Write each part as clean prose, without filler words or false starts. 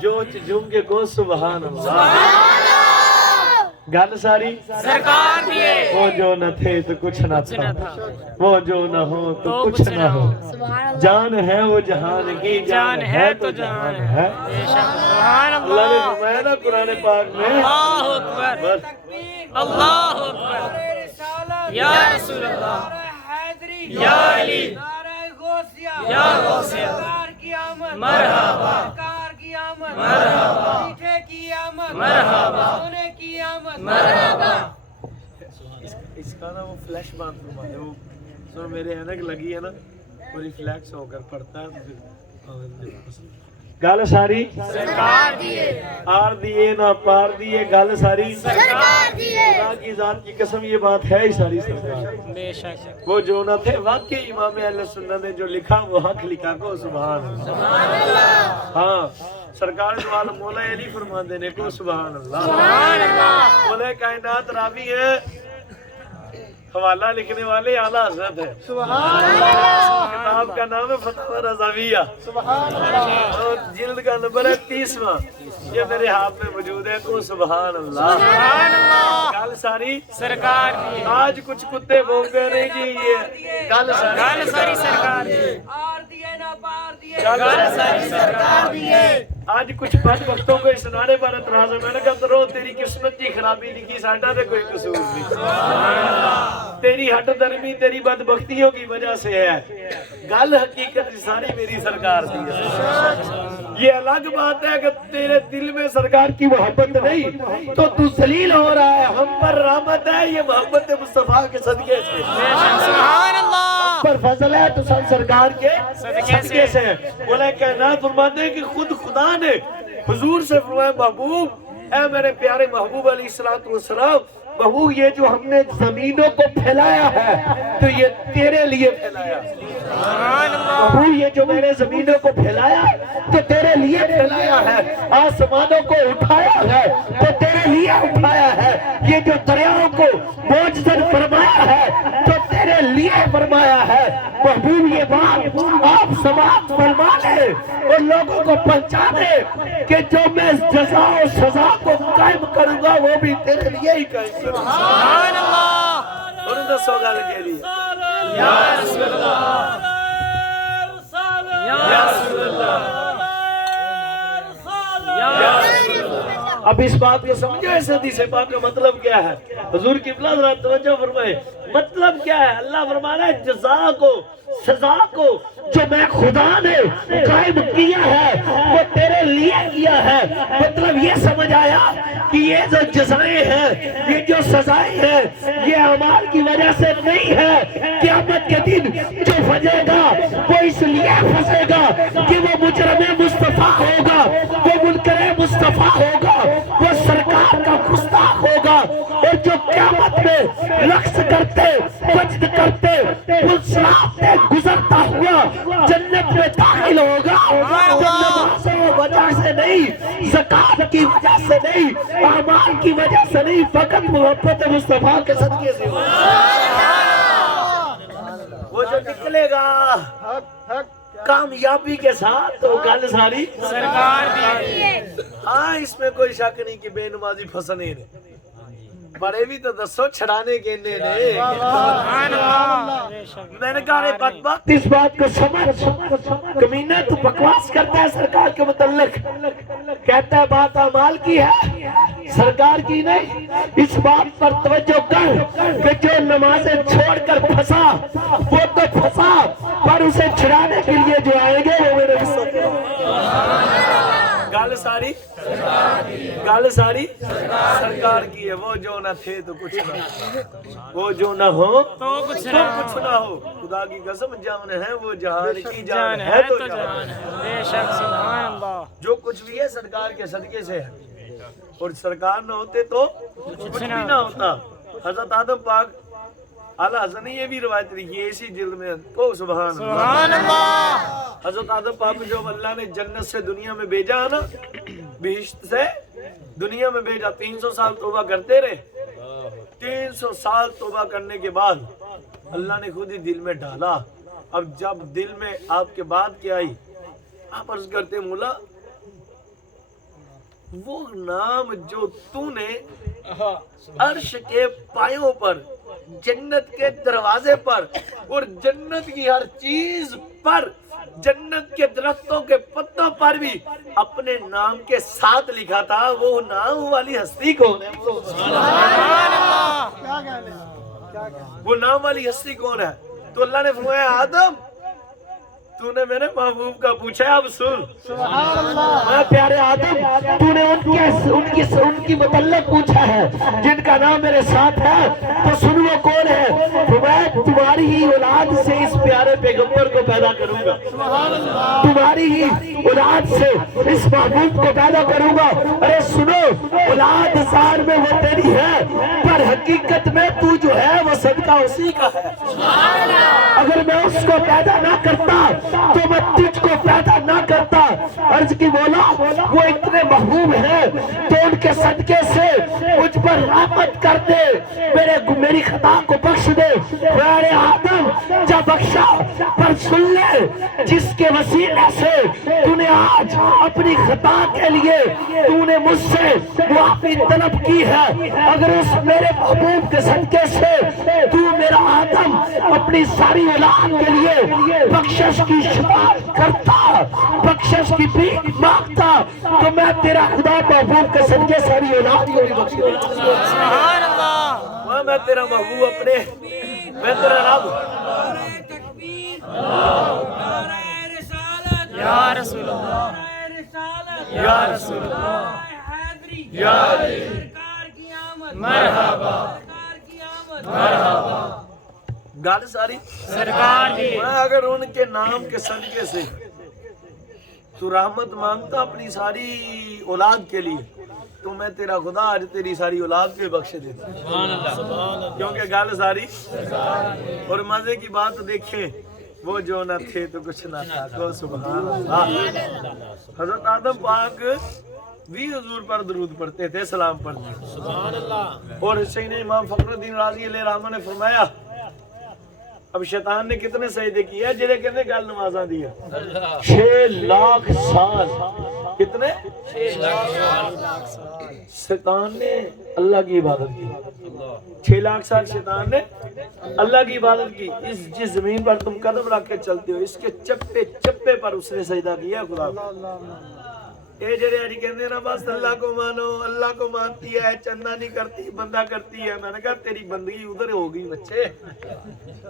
جو جھوم کے کو سبحان اللہ گل ساری سرکار دیے وہ جو نہ تھے تو کچھ نہ تھا وہ جو نہ ہو تو کچھ نہ ہو جان ہے وہ جہان کی جان ہے تو جہان ہے سبحان اللہ نے اللہ فرمایا نا قرآن پاک میں اللہ اکبر بس اللہ اکبر یا رسول اللہ یا علی یا غوثیہ مرحبا مرحبا مرحبا مرحبا اس کا نا وہ فلیش باندھ فرما ہے وہ سو میرے اینک لگی ہے نا وہ ریفلیکس ہو کر پڑتا ہے تو پھر گل ساری سرکار دیے آر دیے نہ پار دیے گل ساری سرکار دیے خدا کی ذات کی قسم یہ بات ہے ہی ساری سرکار بے شک وہ جو نہ تھے واقعی امام اہل سنت نے جو لکھا وہ حق لکھا کو سبحان اللہ ہاں سرکار جو عالم مولا علی فرماندے نے کو سبحان اللہ سبحان اللہ مولا کائنات راوی ہے حوالہ لکھنے والے اعلیٰ حضرت ہے سبحان اللہ کتاب کا نام ہے فتاوی رضویہ سبحان اللہ اور جلد کا نمبر ہے 30واں یہ میرے ہاتھ میں موجود ہے کو سبحان اللہ سبحان اللہ گل ساری سرکار دیے آج کچھ کتے بھونکتے نہیں جی یہ گل گل ساری سرکار دیے گل ساری سرکار دیے آج کچھ بد وقتوں کو اس نعرے پر اعتراض ہے میں نے کہا درو تیری قسمت کی خرابی لکھی ساڈا تے کوئی قصور نہیں تیری ہٹ درمی تیری بدبختیوں کی وجہ سے ہے گل حقیقت ساری میری سرکار دی ہے یہ الگ بات ہے کہ تیرے دل میں سرکار کی محبت نہیں تو ذلیل ہو رہا ہے ہم پر رحمت ہے یہ محبت مصطفیٰ کے صدقے سے سبحان اللہ پر فضل ہے تو سرکار کے صدقے سے بولے کائنات فرماتے ہیں کہ خود خدا نے حضور سے فرمایا محبوب اے میرے پیارے محبوب علیہ الصلوۃ والسلام محبوب یہ جو ہم نے زمینوں کو پھیلایا ہے تو یہ تیرے لیے پھیلایا محبوب یہ جو میں نے زمینوں کو پھیلایا تو تیرے لیے پھیلایا ہے آسمانوں کو اٹھایا ہے تو تیرے لیے اٹھایا ہے یہ جو دریاؤں کو بوجھ زد فرمایا ہے تو تیرے لیے فرمایا ہے محبوب یہ بات آپ سماعت فرما لیں اور لوگوں کو پہچانے کہ جو میں جزا و سزا کو قائم کروں گا وہ بھی تیرے لیے ہی قائم کروں گا سبحان اللہ اور اندر سوگا لگے لی یا رسول اللہ یا رسول اللہ یا رسول اللہ اب اس بات کو سمجھو اس حدیث پاک کا مطلب کیا ہے حضور کی بلا ذرا توجہ فرمائے مطلب کیا ہے اللہ فرما رہا ہے جزا کو سزا کو جو میں خدا نے قائم کیا ہے وہ تیرے لیے کیا ہے مطلب یہ سمجھ آیا کہ یہ جو جزائیں ہیں یہ جو سزائیں ہیں یہ اعمال کی وجہ سے نہیں ہے قیامت کے دن جو پھنسے گا وہ اس لیے پھنسے گا کہ وہ مجرم مصطفیٰ ہوگا وہ منکر مصطفیٰ ہوگا وہ سرکار کا گستاخ ہوگا اور جو قیامت میں رقص کرتے سجد کرتے پلسرات سے گزرتا ہوا جنت میں داخل ہوگا جو نماز و وجہ سے نہیں زکات کی وجہ سے نہیں اعمال کی وجہ سے نہیں فقط محبت مصطفیٰ کے صدقے سے وہ جو نکلے گا کامیابی کے ساتھ تو گل ساری سرکار دیے ہاں اس میں کوئی شک نہیں کہ بے نمازی پھسنے نے بڑے بھی تو دسو چھڑانے کے نے سبحان اللہ میں نے کہا بدبخت اس بات کو سمجھ کمینہ تو بکواس کرتا ہے سرکار کے متعلق کہتا ہے بات اعمال کی ہے سرکار کی نہیں اس بات پر توجہ کر کہ جو نمازیں چھوڑ کر پھنسا وہ تو پھنسا پر اسے چھڑانے کے لیے جو آئیں گے وہ میرے گل ساری سرکار کی ہے وہ جو نہ تھے تو کچھ نہ وہ جو نہ ہو تو کچھ نہ ہو خدا کی قسم جان ہے وہ جہان کی جان ہے تو جہان ہے بے شک سبحان اللہ جو کچھ بھی ہے سرکار کے صدقے سے ہے اور سرکار نہ ہوتے تو کچھ بھی نہ ہوتا حضرت آدم پاک اعلیٰ حضرت نے یہ بھی روایت لکھی ہے اسی جلد میں کو سبحان اللہ حضرت آدم پاک جو اللہ نے جنت سے دنیا میں بھیجا ہے نا بہشت سے دنیا میں بھیجا 300 سال توبہ کرتے رہے 300 سال توبہ کرنے کے بعد اللہ نے خود ہی دل میں ڈالا اب جب دل میں آپ کے بات کیا آئی آپ عرض کرتے مولا وہ نام جو تو نے عرش کے پایوں پر، جنت کے دروازے پر اور جنت کی ہر چیز پر، جنت کے درختوں کے پتوں پر بھی اپنے نام کے ساتھ لکھا تھا، وہ نام والی ہستی کون ہے؟ وہ نام والی ہستی کون ہے؟ تو اللہ نے فرمایا آدم تو نے میرے محبوب کا پوچھا، اب سن میں پیارے آدم، تو نے ان کی متعلق پوچھا ہے جن کا نام میرے ساتھ ہے، تو سن وہ کون ہے؟ تو میں تمہاری ہی اولاد سے اس پیارے پیغمبر کو پیدا کروں گا، تمہاری ہی اولاد سے اس محبوب کو پیدا کروں گا۔ ارے سنو، اولاد زار میں وہ تیری ہے، پر حقیقت میں تو جو ہے وہ صدقہ اسی کا ہے۔ اگر میں اس کو پیدا نہ کرتا تو میں تجھ کو پیدا نہ کرتا۔ عرض کی مولا وہ اتنے محبوب ہیں تو ان کے صدقے سے مجھ پر رحمت کر دے، میری خطا کو بخش دے۔ میرے آدم جب بخشا پر سن لے، جس کے وسیلے سے تو نے آج اپنی خطا کے لیے تو نے مجھ سے معافی طلب کی ہے، اگر اس میرے محبوب کے صدقے سے تو میرا آدم اپنی ساری اولاد کے لیے بخشش کی شفاعت کرتا، بخشش کی بھیک مانگتا، تو میں تیرا خدا محبوب کے صدقے ساری اولاد کو بھی بخش دیتا۔ سبحان اللہ، میں تیرا محبوب اپنے، میں تیرا رب۔ یا رسول اللہ، یا رسول اللہ، یا مرحبا مرحبا۔ گل ساری سرکار دی، میں اگر ان کے نام کے صدقے سے تو رحمت مانگتا اپنی ساری اولاد کے لیے، تو میں تیرا خدا آج تیری ساری اولاد کو بخش دیتا، کیونکہ گل ساری۔ اور مزے کی بات دیکھیں، وہ جو نہ تھے تو کچھ نہ تھا، کو سبحان اللہ۔ حضرت آدم پاک بھی حضور پر درود پڑھتے تھے، سلام پڑھتے تھے، سبحان اللہ۔ اور حسین امام فخر الدین رازی علیہ الرحمہ نے فرمایا، اب شیطان نے کتنے سجدے کیے، جنہیں کتنے گل نمازاں دیا؟ 6 لاکھ سال۔ کتنے؟ 6 لاکھ سال شیطان نے اللہ کی عبادت کی، 6 لاکھ سال شیطان نے اللہ کی عبادت کی۔ جس زمین پر تم قدم رکھ کے چلتے ہو، اس کے چپے چپے پر اس نے سجدہ کیا خدا۔ اے جڑے اج کہندے نا بس اللہ کو مانو، اللہ کو مانتی ہے، چندہ نہیں کرتی، بندہ کرتی ہے، میں نے کہا تیری بندگی ادھر ہوگی بچے،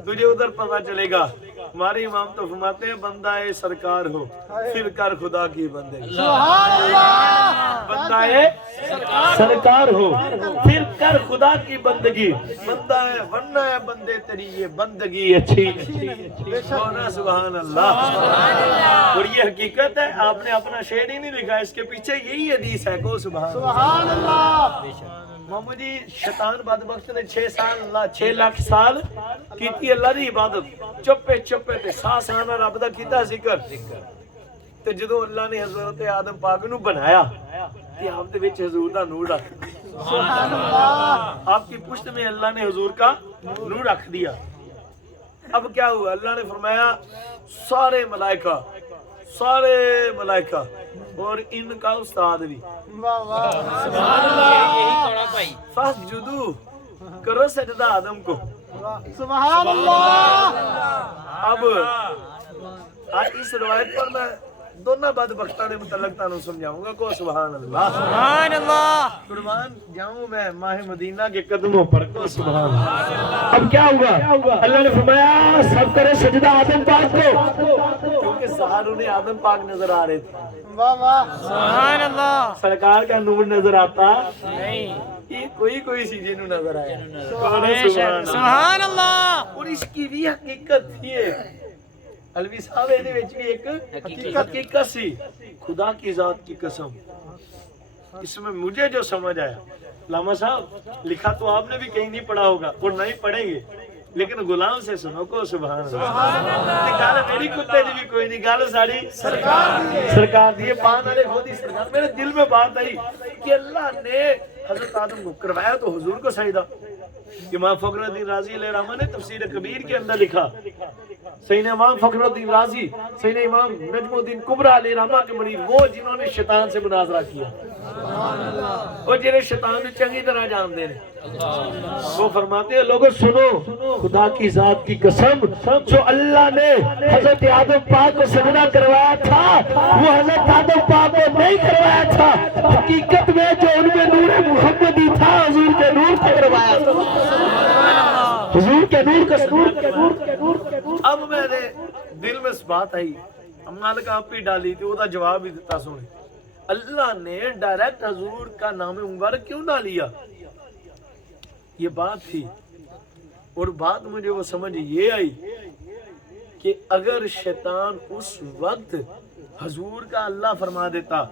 تجھے ادھر پتہ چلے گا۔ ہمارے امام تو فرماتے ہیں بندہ اے سرکار ہو پھر کر خدا کی بندگی، سبحان اللہ۔ بندہ اے سرکار ہو پھر کر خدا کی بندگی، بندہ ہے ورنہ ہے بندے تیری یہ بندگی اچھی نہیں، سبحان اللہ۔ اور یہ حقیقت ہے، آپ نے اپنا شعر ہی نہیں لکھا، اس کے پیچھے یہی حدیث ہے، کو سبحان اللہ۔ محمد جی شیطان بدبخت نے 6 لاکھ سال کیتی اللہ دی عبادت، چپے چپے تے ساس آنا رب دا کیتا ذکر، تے جدوں اللہ نے حضرت آدم پاک نو بنایا تے آپ دے وچ حضور دا نور رکھ دیا، سبحان اللہ۔ آپ کی پشت میں اللہ نے حضور کا نور رکھ دیا۔ اب کیا ہوا؟ اللہ نے فرمایا سارے ملائکہ اور ان کا استاد بھی، سبحان اللہ، فاسجدو کرو سجدہ آدم کو، سبحان اللہ۔ اب آج اس روایت پر میں دونوں بدبختاں دے متعلق تانوں سمجھاؤں گا، کو سبحان اللہ، سبحان اللہ۔ قربان جاؤں میں ماہ مدینہ کے قدموں پر، کو سبحان اللہ۔ اب کیا ہوا؟ اللہ نے فرمایا سب کرے سجدہ آدم پاک کو، کیونکہ ظاہر انہیں آدم پاک نظر آ رہے تھے، سبحان اللہ، سرکار کا نور نظر آتا نہیں، یہ کوئی چیزیں نو نظر آیا، سبحان اللہ۔ اور اس کی بھی حقیقت تھی، الوی صاحب دے وچ بھی ایک حقیقت سی، خدا کی ذات کی قسم۔ اس میں مجھے جو سمجھ آیا، علامہ صاحب لکھا تو آپ نے بھی کہیں نہیں پڑھا ہوگا اور نہیں پڑھیں گے، لیکن غلام سے سنو، کو سبحان اللہ۔ گل میری کتے دی بھی کوئی نہیں، گل ساری سرکار دی، پان والے خود ہی سرکار۔ میرے دل میں بات آئی کہ اللہ نے حضرت آدم کو کروایا تو حضور کو سجدہ۔ امام فخر الدین رازی علیہ الرحمہ نے تفسیر کبیر کے اندر لکھا، سیدنا امام فخر الدین رازی، سیدنا امام نجم الدین کبریٰ علیہ الرحمہ کے مرید، وہ جنہوں نے شیطان سے مناظرہ کیا، اور جنہیں شیطان چنگی طرح جانتے ہیں وہ فرماتے ہیں لوگوں سنو خدا کی ذات کی قسم جو اللہ نے حضرت آدم پاک کو سجدہ کروایا تھا وہ حضرت آدم پاک کو نہیں کروایا تھا، حقیقت میں جو ان میں نور محمدی تھا حضور کے نور سے کروایا تھا، حضور کے نور کا اب میں نے دل میں اس بات آئی مالک آپ ہی ڈالی تھی وہ دا جواب ہی دیتا سنے اللہ نے ڈائریکٹ حضور کا نام مبارک کیوں نہ لیا، یہ بات تھی۔ اور بات مجھے وہ سمجھ یہ آئی کہ اگر شیطان اس وقت حضور کا اللہ فرما دیتا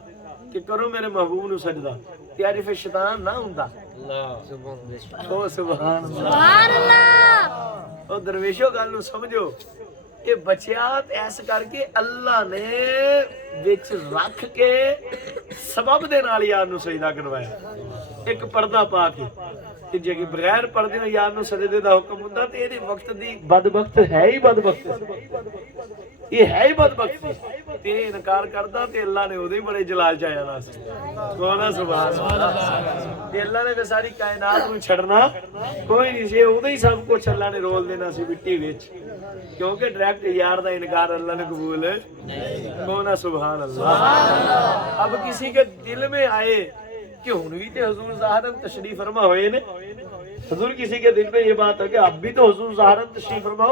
کہ کرو میرے محبوب نو سجدہ تیاری پھر شیطان نہ ہوندا۔ سبحان اللہ۔ اور درویشوں گل نو سمجھو کہ بچیات ایسا کر کے اللہ نے وچ رکھ کے سبب دے نال یار نو سجدہ کروایا، ایک پردہ پا کے کہ جے کہ بغیر پردے نو یار نو سجدے دا حکم ہوندا تے اے وقت دی بدبخت ہے ہی بدبخت، یہ ہے ہی بدبخت تے انکار کردا تے اللہ نے اودے بڑے جلال چایا نا سی سبحان اللہ تے اللہ نے ساری کائنات نو چھڑنا کوئی نہیں سی، اودے ہی سب کچھ اللہ نے رول دینا سی مٹی وچ، کیونکہ ڈائریکٹ یار دا انکار اللہ نے قبول ہے سبحان اللہ۔ اب کسی کے دل میں آئے کہ ہنوی تے حضور ظاہرن تشریف فرما ہوئے نے، حضور کسی کے دل میں یہ بات ہے کہ اب بھی تو حضور ظاہرن تشریف فرما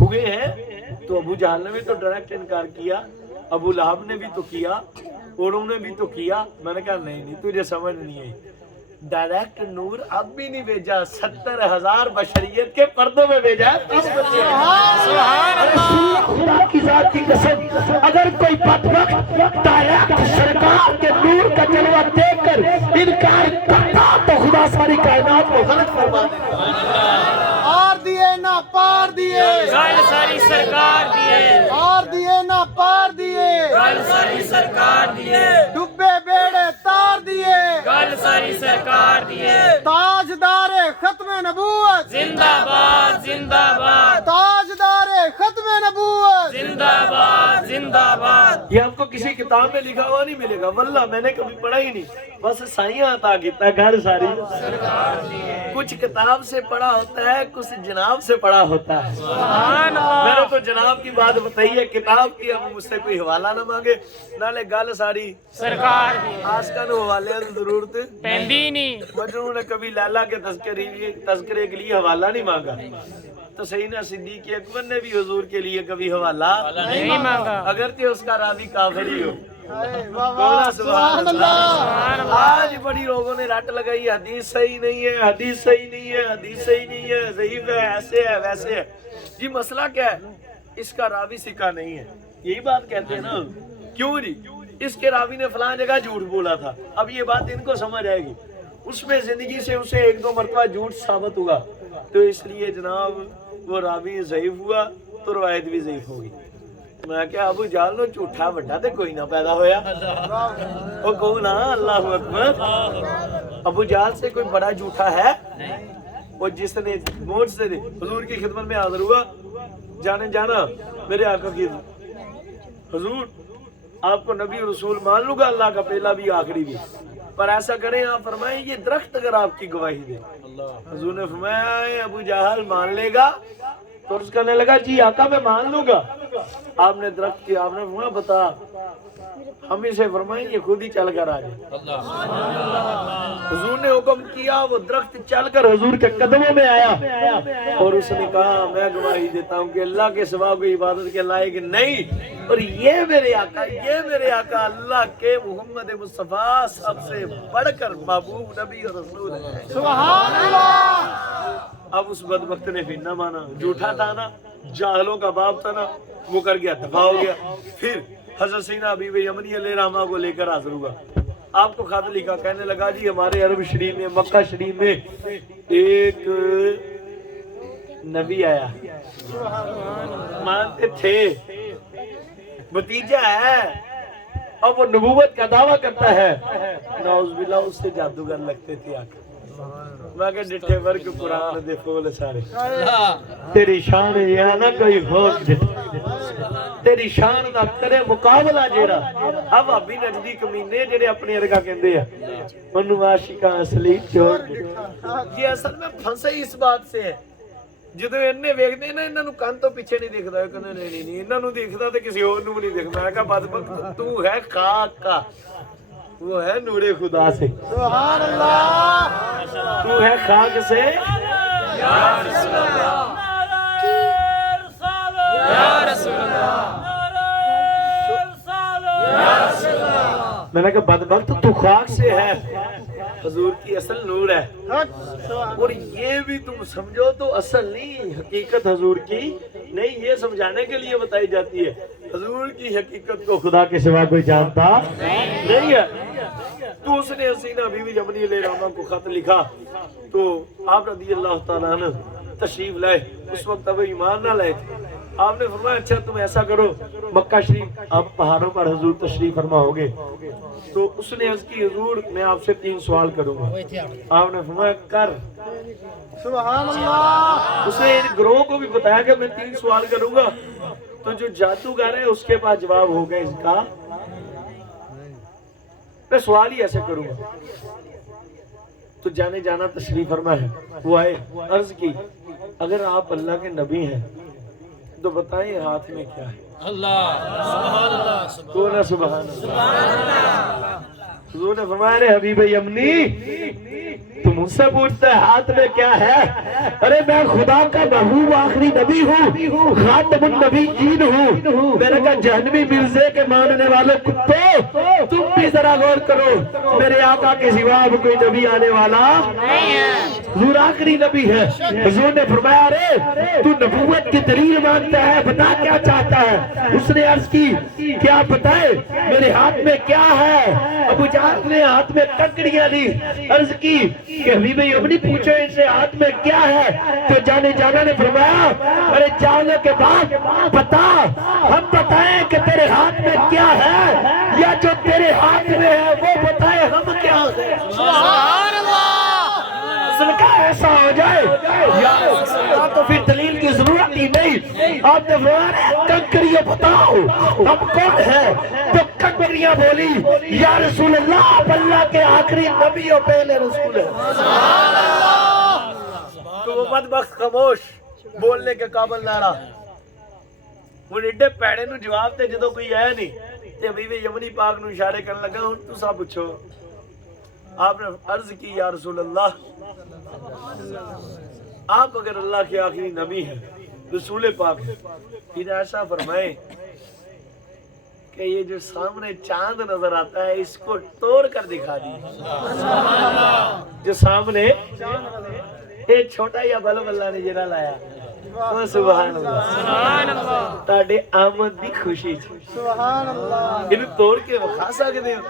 ہوئے ہیں، تو ابو جہل نے بھی تو ڈائریکٹ انکار کیا، ابو لہب نے بھی تو کیا، اور انہوں نے بھی تو کیا۔ میں نے کہا نہیں تجھے سمجھ نہیں آئی، ڈائریکٹ نور اب بھی نہیں بھیجا، 70,000 بشریت کے پردوں میں بھیجا ہے۔ خدا کی ذات کی قسم اگر کوئی بدبخت ڈائریکٹ سرکار کے نور کا جلوہ دیکھ کر انکار کرتا تو خدا ساری کائنات کو غلط فرما دیتا۔ آر دیے نہ پار دیے، گل ساری سرکار دیے، آر دیے نہ پار دیے، گل ساری سرکار دیے، ڈبے بیڑے تار دیے، گل ساری سرکار دیے، تاجدار ختم نبوت، زندہ باد زندہ باد تاجدار ختم نبوت، زندہ باد زندہ باد۔ یہ آپ کو کسی کتاب میں لکھا ہوا نہیں ملے گا، واللہ میں نے کبھی پڑھا ہی نہیں، بس سائیاں عطا کیتا گھر ساری، کچھ کتاب سے پڑھا ہوتا ہے کچھ جناب سے پڑھا ہوتا ہے۔ سبحان اللہ۔ میں نے تو جناب کی بات بتائی ہے، کتاب کی اب مجھ سے کوئی حوالہ نہ مانگے، نالے گل ساری سرکار دی آج کا نو حوالے کی ضرورت پیندی نہیں۔ مجنون نے کبھی لیلا کے تذکرے کے لیے حوالہ نہیں مانگا، تو سیدنا صدیق اکبر نے بھی حضور کے لیے کبھی حوالہ نہیں مانگا، اگرچہ اس کا راوی کافر ہی ہو۔ سبحان اللہ۔ آج بڑی لوگوں نے رٹ لگائی حدیث صحیح نہیں ہے، حدیث صحیح نہیں ہے، حدیث صحیح نہیں ہے، ضعیف ہے، ایسے ہے ویسے ہے۔ جی مسئلہ کیا ہے؟ اس کا راوی سکا نہیں ہے، یہی بات کہتے ہیں نا، کیوں جی اس کے راوی نے فلاں جگہ جھوٹ بولا تھا، اب یہ بات ان کو سمجھ آئے گی، اس میں زندگی سے اسے 1-2 مرتبہ جھوٹ ثابت ہوا، تو اس لیے جناب وہ راوی ضعیف ہوا تو روایت بھی ضعیف ہوگی۔ میں کہا ابو جہل نو جھوٹا بڑا تے کوئی نہ پیدا ہویا، وہ کہو نا اللہ اکبر، ابو جہل سے کوئی بڑا جھوٹا ہے؟ وہ جس نے موج سے حضور کی خدمت میں حاضر ہوا، جانے جانا میرے آقا کی حضور آپ کو نبی رسول مان لوں گا، اللہ کا پہلا بھی آخری بھی، پر ایسا کریں آپ فرمائیں یہ درخت اگر آپ کی گواہی دے۔ حضور نے فرمایا ابو جہل مان لے گا؟ تو اس کہنے لگا جی آقا میں مان لوں گا۔ آپ نے درخت کی آپ نے فرمایا بتا، ہم اسے فرمائیں یہ خود ہی چل کر آ جائے۔ حضور نے حکم کیا، وہ درخت چل کر حضور کے قدموں میں آیا، اور اس نے کہا میں گواہی دیتا ہوں کہ اللہ کے سوا کوئی عبادت کے لائق نہیں، اور یہ میرے آقا اللہ کے محمد مصطفیٰ سب سے بڑھ کر محبوب نبی اور رسول ہے۔ سبحان اللہ۔ اب اس بدبخت نے پھر نہ مانا، جھوٹا تھا نا، جاہلوں کا باپ تھا نا، وہ کر گیا، دفاع ہو گیا۔ پھر حضرت سیدنا حبیب یمنی علیہ الرحمہ کو لے کر حاضر ہوا، آپ کو خط لکھا، کہنے لگا جی ہمارے عرب شریف میں مکہ شریف میں ایک نبی آیا، مانتے تھے بھتیجا ہے اور وہ نبوت کا دعویٰ کرتا ہے، نعوذ باللہ اس سے جادوگر لگتے تھے آقا۔ میں کہ ڈٹھے ورگ قرآن دے پھول سارے تیری شان یہ نہ کوئی ہو تیری شان دا کرے مقابلہ جیڑا اب ابھی نجدی کمینے جڑے اپنی ارگا کہندے ہیں انہوں عاشقاں اصلی چھوڑ یہ اصل میں پھنسے اس بات سے ہے جدو انہیں ویکھدے نا انہاں نوں کان تو پیچھے نہیں دکھدا ہے کہندے نہیں انہاں نوں دکھدا تے کسی اور نوں نہیں دکھدا ہے کہ بدبخت تو ہے خاک کا وہ ہے نور خدا سے سبحان اللہ تو ہے خاک سے یا رسول اللہ یا رسول اللہ یا رسول اللہ میں نے کہا بدبخت تو خاک سے ہے حضور کی اصل نور ہے اور یہ بھی تم سمجھو تو اصل نہیں حقیقت حضور کی نہیں یہ سمجھانے کے لیے بتائی جاتی ہے حضور کی حقیقت کو خدا کے سوا کوئی جانتا نہیں ہے تو اس نے حسینہ بی بی یمنی علیہ السلام کو خط لکھا تو آپ رضی اللہ تعالیٰ عنہ تشریف لائے اس وقت اب ایمان نہ لائے تھے آپ نے فرمایا اچھا تم ایسا کرو مکہ شریف آپ پہاڑوں پر حضور تشریف فرما ہوگے تو اس نے عرض کی حضور میں آپ سے 3 سوال کروں گا آپ نے فرمایا کر سبحان اللہ اس نے ان گروہ کو بھی بتایا کہ میں 3 سوال کروں گا تو جو جادوگر ہے اس کے پاس جواب ہوگا اس کا میں سوال ہی ایسے کروں گا تو جانے جانا تشریف فرما ہے وہ آئے عرض کی اگر آپ اللہ کے نبی ہیں تو بتائیں ہاتھ میں کیا ہے تو نہ سبحان اللہ حضور نے فرمایا رے حبیب یمنی تو مجھ سے پوچھتا ہے ہاتھ میں کیا ہے ارے میں خدا کا محبوب آخری نبی ہوں خاتم النبیین ہوں میں نے کہا جہنمی مرزے کے ماننے والے کتوں تم بھی ذرا غور کرو میرے آقا کے سوا اب کوئی نبی آنے والا نہیں ہے حضور آخری نبی ہے حضور نے فرمایا رے تو نبوت کی دلیل مانگتا ہے بتا کیا چاہتا ہے اس نے عرض کی کیا بتائے میرے ہاتھ میں کیا ہے ابو جہل نے ہاتھ میں کنکریاں لی عرض کی کہ حبیب یمنی پوچھو ان سے ہاتھ میں کیا ہے تو جانے جانا نے فرمایا ارے جانے کے بعد بتا ہم بتائیں کہ تیرے ہاتھ میں کیا ہے یا جو تیرے ہاتھ میں ہے وہ بتائے ہم کیا ہے سبحان اللہ اصل کا ایسا ہو جائے یا تو پھر دلیل کی ضرورت ہی نہیں آپ نے فرمایا کنکریاں بتاؤ ہم کون ہیں تو کنکریاں بولی یا رسول اللہ آپ اللہ کے آخری نبی اور پہلے رسول ہیں تو وہ بدبخت خاموش بولنے کے قابل نہ رہا وہ ایڈے پیڑے نو جواب تے جدوں کوئی آیا نہیں تے حبیب یمنی پاک نو اشارے کرنے لگا ہن تساں پوچھو آپ نے عرض کی یا رسول اللہ آپ اگر اللہ کے آخری نبی ہیں رسول پاک پھر ایسا فرمائے کہ یہ جو سامنے چاند نظر آتا ہے اس کو توڑ کر دکھا دی جو سامنے ایک چھوٹا یا بلب اللہ نے جنہ لایا سبحان اللہ سبحان اللہ تاڑے آمد دی خوشی چھو سبحان اللہ انہوں توڑ کے وقا سکتے ہو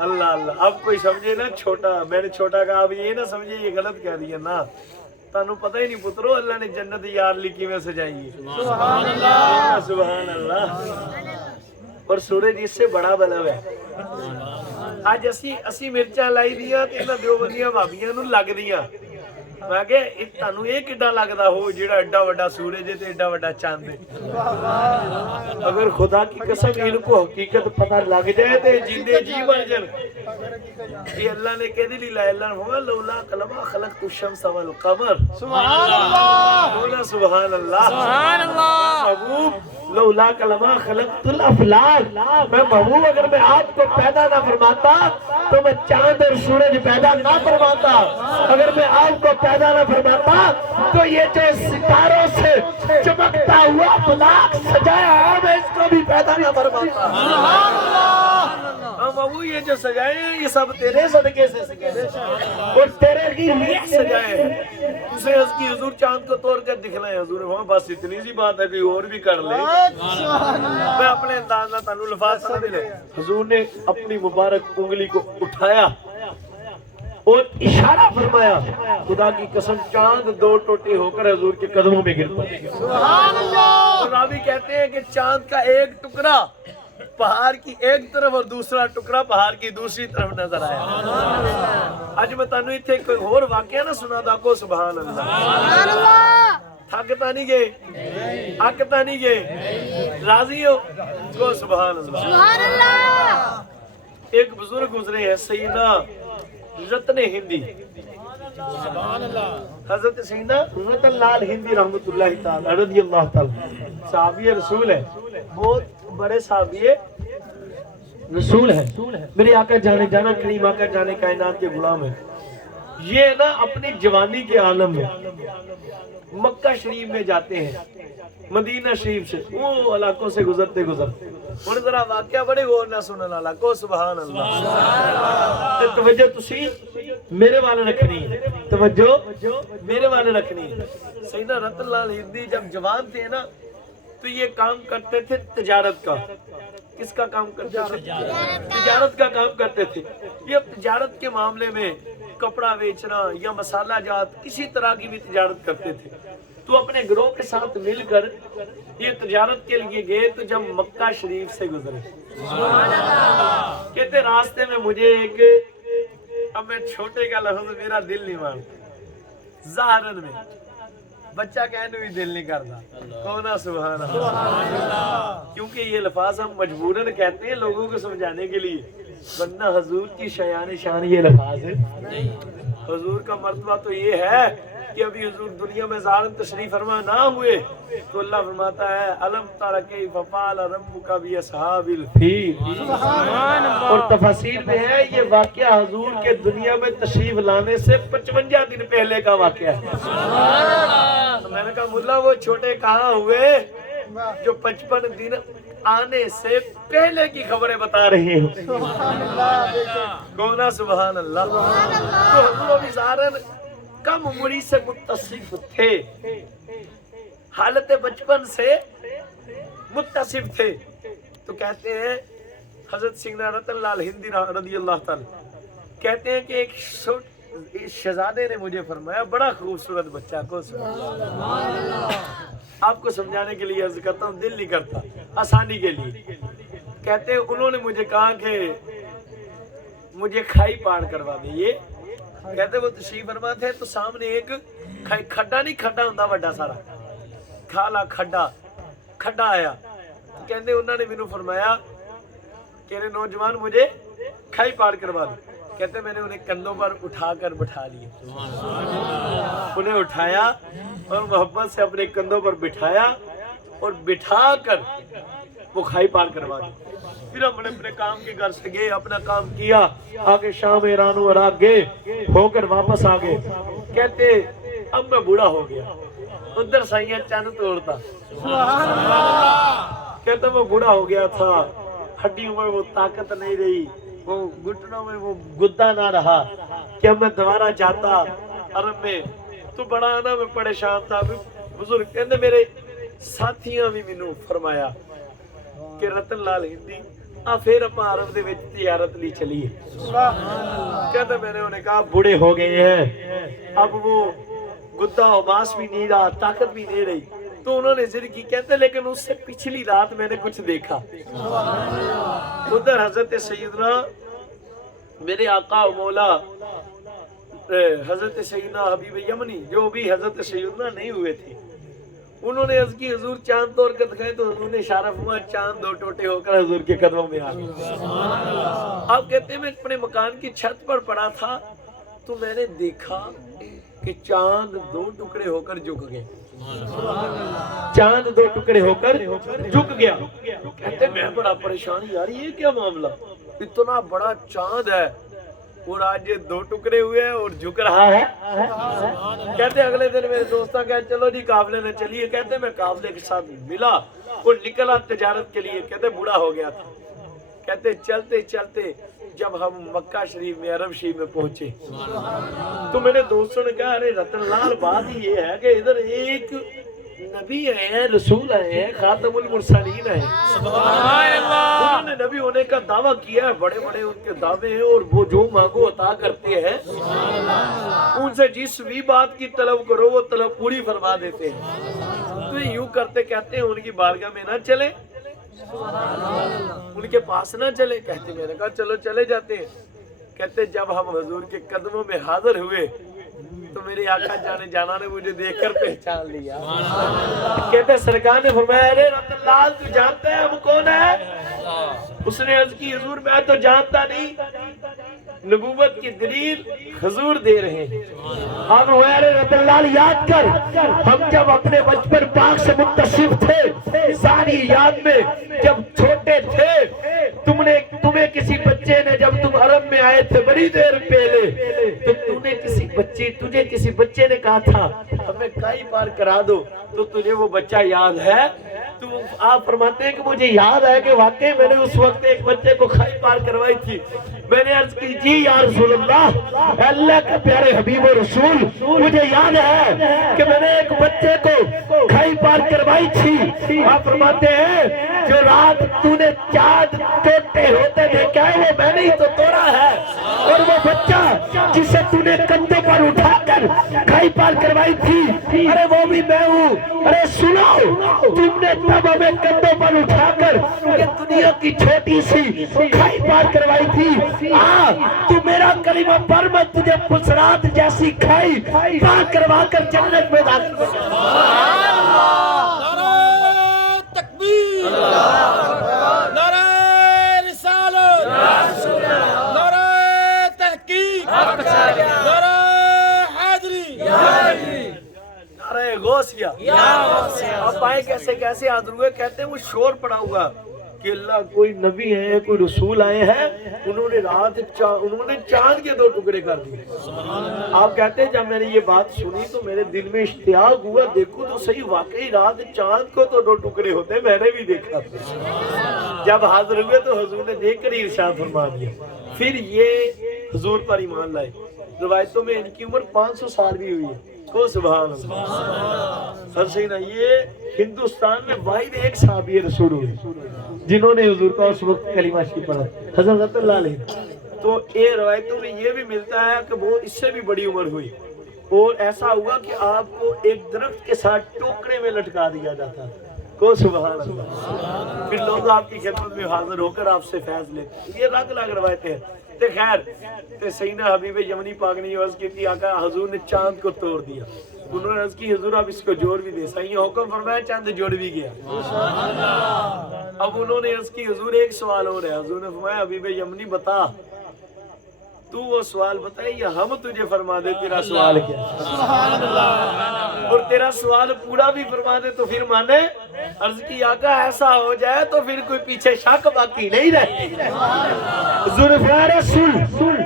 اللہ اللہ اب کوئی سمجھے نا چھوٹا میں نے چھوٹا کہا اب یہ نہ سمجھے یہ غلط کہہ دیا نا تانوں پتہ ہی نہیں پترو اللہ نے جنت یار لکھی میں سجائی ہے سبحان اللہ سبحان اللہ اور سورج اس سے بڑا بلب ہے آج اسی مرچاں لائی دیا تے انہاں دیوبندیاں بھابیاں نوں لگ دیاں میں کہ تانوں اے کڈا لگدا ہو جیڑا ایڈا وڈا سورج ہے تے ایڈا وڈا چاند ہے اگر خدا کی قسم ان کو حقیقت پتہ لگ جائے تے جیندے جی بن جان یہ اللہ نے کہہ دی لا اللہ ہوا لولا کلمہ خلقت الشمس والقمر سبحان اللہ بولا سبحان اللہ سبحان اللہ محبوب لولا کلمہ خلقت الافلاک میں محبوب اگر میں آپ کو پیدا نہ فرماتا تو میں چاند اور سورج پیدا نہ فرماتا اگر میں آپ کو پیدا نہ فرماتا تو یہ جو ستاروں سے چمکتا ہوا فلاک سجایا میں اس کو بھی پیدا نہ فرماتا سبحان اللہ محبوب یہ جو سجائے ہیں یہ سب تیرے صدقے سے سجائے اور تیرے کی لیے سجائے ہیں اسے اس کی حضور چاند کو توڑ کر دکھلائیں حضور وہاں بس اتنی سی بات ہے کہ اور بھی کر لے میں اپنے انداز نہ تانوں لفاظ سمجھ لے حضور نے اپنی مبارک انگلی کو اٹھایا اور اشارہ فرمایا خدا کی قسم چاند 2 ٹوٹے ہو کر حضور کے قدموں میں گر پڑے سبحان اللہ راوی کہتے ہیں کہ چاند کا ایک ٹکڑا پہاڑ کی ایک طرف اور دوسرا ٹکڑا پہاڑ کی دوسری طرف نظر آیا. اج میں تانوں ایتھے کوئی اور واقعہ نہ سنا دا کو سبحان اللہ. تھکتا نہیں گئے, اکتا نہیں گئے, راضی ہو کو سبحان اللہ. ایک بزرگ گزرے ہیں سیدنا رتن ہندی, حضرت سیدنا رتن لال ہندی رحمت اللہ تعالی رضی اللہ تعالی, صحابی رسول ہے, بہت بڑے صحابی رسول ہے, میرے آقا جانے جانا کریم آقا جانے کائنات کے غلام ہے. یہ نا اپنی جوانی کے عالم میں مکہ شریف میں جاتے ہیں, مدینہ شریف سے وہ علاقوں سے گزرتے گزرتے ہن ذرا واقعہ بڑے غور نہ سنن والا کو سبحان اللہ. تے توجہ تسی میرے والے رکھنی ہے, توجہ میرے والے رکھنی ہے. سیدنا رتن لال ہندی جب جوان تھے نا تو یہ کام کرتے تھے تجارت کا. کس کا کام کرتے تھے؟ تجارت کا کام کرتے تھے. یہ تجارت کے معاملے میں کپڑا بیچنا یا مسالہ جات کسی طرح کی بھی تجارت کرتے تھے. تو اپنے گروہ کے ساتھ مل کر یہ تجارت کے لیے گئے تو جب مکہ شریف سے گزرے کہتے راستے میں مجھے ایک, اب میں چھوٹے کا لفظ میرا دل نہیں مانتا, ظاہرن میں بچہ کہنے بھی دل نہیں کرتا, کونا سبحان اللہ. کیونکہ یہ لفظ ہم مجبوراً کہتے ہیں لوگوں کو سمجھانے کے لیے, ورنہ حضور کی شایان شان یہ لفظ ہے. حضور کا مرتبہ تو یہ ہے کہ ابھی حضور دنیا میں ظاہراً تشریف فرما نہ ہوئے تو اللہ فرماتا ہے الم تر کیف فعل ربک باصحاب الفیل. اور تفاسیر میں ہے یہ واقعہ حضور کے دنیا میں تشریف لانے سے 55 دن پہلے کا واقعہ ہے. میں نے کہا ملا وہ چھوٹے کہاں ہوئے جو 55 دن آنے سے پہلے کی خبریں بتا رہے ہوں. گونا سبحان اللہ. تو حضور ابھی ظاہراً کم عمری سے متصف تھے, حالت بچپن سے متصف تھے. تو کہتے ہیں حضرت سیدنا رتن لال ہندی رضی اللہ تعالی کہتے ہیں کہ ایک شہزادے نے مجھے فرمایا, بڑا خوبصورت بچہ کو آپ کو سمجھانے کے لیے عرض کرتا ہوں, دل نہیں کرتا, آسانی کے لیے. کہتے ہیں انہوں نے مجھے کہا کہ مجھے کھائی پار کروا دیں. کہتے وہ تشریف فرما تھے تو سامنے ایک کھڈا نہیں, کھڈا ہوندا بڑا سارا کھالا کھڈا آیا. کہتے انہوں نے مینوں فرمایا کہ نوجوان مجھے کھائی پار کروا دیں. کہتے میں نے انہیں کندھوں پر اٹھا کر بٹھا لیا, انہیں اٹھایا اور محبت سے اپنے کندھوں پر بٹھایا اور بٹھا کر وہ کھائی پار کروا دی. پھر ہم نے اپنے کام کے گھر سے گئے, اپنا کام کیا, آگے شام ایران و عراق گئے, ہو کر واپس آ گئے. کہتے اب میں بوڑھا ہو گیا, ادھر سائیاں چند توڑتا. کہتے وہ بوڑھا ہو گیا تھا, ہڈیوں میں وہ طاقت نہیں رہی, وہ گھٹنوں میں وہ گدا نہ رہا کہ اب میں دوبارہ جاتا عرب میں تو بڑا آنا میں پریشان تھا. بزرگ کہتے میرے ساتھیاں بھی مینوں فرمایا کہ رتن لال ہندی آ پھر اپنا عرب دے وچ تجارت لی چلیے. کہتے میں نے انہیں کہا بوڑھے ہو گئے ہیں, اب وہ گدا و ماس بھی نہیں رہا, طاقت بھی نہیں رہی. تو انہوں نے ضد کی. کہتے لیکن اس سے پچھلی رات میں نے کچھ دیکھا. ادھر حضرت سیدنا میرے آقا و مولا حضرت سیدنا حبیب یمنی جو بھی حضرت سیدنا نہیں ہوئے تھے, انہوں نے عرض کی حضور چاند توڑ کر دکھائے. تو حضور نے اشارہ فرمایا, چاند دو ٹوٹے ہو کر حضور کے قدموں میں آ گئے. آپ کہتے ہیں میں اپنے مکان کی چھت پر پڑا تھا تو میں نے دیکھا کہ چاند دو ٹکڑے ہو کر جھک گئے. چاند دو ٹکڑے ہو کر جھک گیا. کہتے میں بڑا پریشان, یار یہ کیا معاملہ, اتنا بڑا چاند ہے اور آج یہ دو ٹکڑے ہوئے ہیں اور جھک رہا ہے. کہتے اگلے دن میرے دوستاں کہتے چلو جی قافلے میں چلیے. کہتے میں قافلے کے ساتھ ملا اور نکلا تجارت کے لیے. کہتے بوڑھا ہو گیا تھا. کہتے چلتے چلتے جب ہم مکہ شریف میں عرب شریف میں پہنچے تو میرے دوستوں نے کہا ارے رتن لال بات ہی یہ ہے کہ ادھر ایک نبی ہیں, رسول ہیں, خاتم المرسلین ہیں, انہوں نے نبی ہونے کا دعویٰ کیا ہے, بڑے بڑے ان کے دعوے ہیں اور وہ جو مانگو عطا کرتے ہیں. ان سے جس بھی بات کی طلب کرو وہ طلب پوری فرما دیتے ہیں. تو یوں کرتے کہتے ہیں ان کی بارگاہ میں نہ چلے ان کے پاس نہ چلے؟ کہتے میں نے کہا چلو چلے جاتے ہیں۔ کہتے جب ہم حضور کے قدموں میں حاضر ہوئے تو میرے آقا جانے جانا نے مجھے دیکھ کر پہچان لیا۔ کہتے سرکار نے فرمایا ارے رتن لال تو جانتا ہے ہم کون ہے؟ اس نے عرض کی حضور میں تو جانتا نہیں، نبوت کی دلیل حضور دے رہے ہیں۔ آپ ارے رتن لال یاد کر، ہم جب اپنے بچپن پاک سے متصف تھے، ساری یاد میں جب چھوٹے تھے تمہیں کسی بچے نے، جب تم عرب میں آئے تھے بڑی دیر پہلے، تو تجھے کسی بچے نے کہا تھا ہمیں کائی پار کرا دو، تو تجھے وہ بچہ یاد ہے؟ تو آپ فرماتے ہیں کہ مجھے یاد ہے کہ واقعی میں نے اس وقت ایک بچے کو کھائی پار کروائی تھی۔ میں نے عرض کی جی یا رسول اللہ، اللہ کا پیارے حبیب و رسول، مجھے یاد ہے کہ میں نے ایک بچے کو کھائی پار کروائی تھی۔ آپ فرماتے ہیں جو رات تو نے چاند ٹوٹتے ہوتے دیکھا ہے وہ میں نے ہی تو توڑا ہے، اور وہ بچہ جسے تو نے کندھوں پر اٹھا کر کھائی پار کروائی تھی، ارے وہ بھی میں ہوں۔ ارے سنو، تم نے تب ہمیں کندھوں پر اٹھا کر یہ دنیا کی چھوٹی سی کھائی پار کروائی تھی، تو میرا کلمہ پر میں تجھے پسرات جیسی کھائی پار کروا کر جنت میں داخل کروں۔ نعرہ تکبیر، نعرہ رسالت، نعرہ تحقیق، نعرہ حیدری، نعرہ غوثیہ۔ اب آئے کیسے کیسے حاضر ہوئے؟ کہتے ہیں وہ شور پڑا ہوا کہ اللہ کوئی نبی ہے، کوئی رسول آئے ہیں، انہوں نے چاند کے 2 ٹکڑے کر دیے۔ آپ کہتے ہیں جب میں نے یہ بات سنی تو میرے دل میں اشتیاق ہوا، دیکھو تو صحیح واقعی رات چاند کو تو 2 ٹکڑے ہوتے، میں نے بھی دیکھا تھا۔ جب حاضر ہوئے تو حضور نے دیکھ کر ہی ارشاد فرما دیا۔ پھر یہ حضور پر ایمان لائے۔ روایتوں میں ان کی عمر 500 سال بھی ہوئی ہے۔ کو سبحان اللہ۔ حسینہ یہ ہندوستان میں واحد ایک صحابی رسول ہوئے جنہوں نے حضور کا اس وقت کلمہ شریف پڑھا، حضرت رضی اللہ علیہ۔ تو یہ روایتوں میں یہ بھی ملتا ہے کہ وہ اس سے بھی بڑی عمر ہوئی، اور ایسا ہوا کہ آپ کو ایک درخت کے ساتھ ٹوکرے میں لٹکا دیا جاتا تھا۔ کو سبحان اللہ۔ پھر لوگ آپ کی خدمت میں حاضر ہو کر آپ سے فیض لیتے۔ یہ الگ الگ روایتیں ہیں۔ تو خیر تو سیدنا حبیب یمنی پاک نے عرض کی تھی آقا حضور نے چاند کو توڑ دیا۔ انہوں نے عرض کی حضور آپ اس کو جوڑ بھی دے۔ صحیح حکم فرمایا چاند جوڑ بھی گیا۔ اب انہوں نے عرض کی حضور ایک سوال ہو رہا ہے۔ حضور نے فرمایا حبیب یمنی بتا، تو وہ سوال بتائے یا ہم تجھے فرما دے تیرا سوال کیا؟ اور تیرا سوال پورا بھی فرما دے تو پھر مانے؟ عرض کی آقا ایسا ہو جائے تو پھر کوئی پیچھے شک باقی نہیں رہے۔ حضور نے فرمایا سن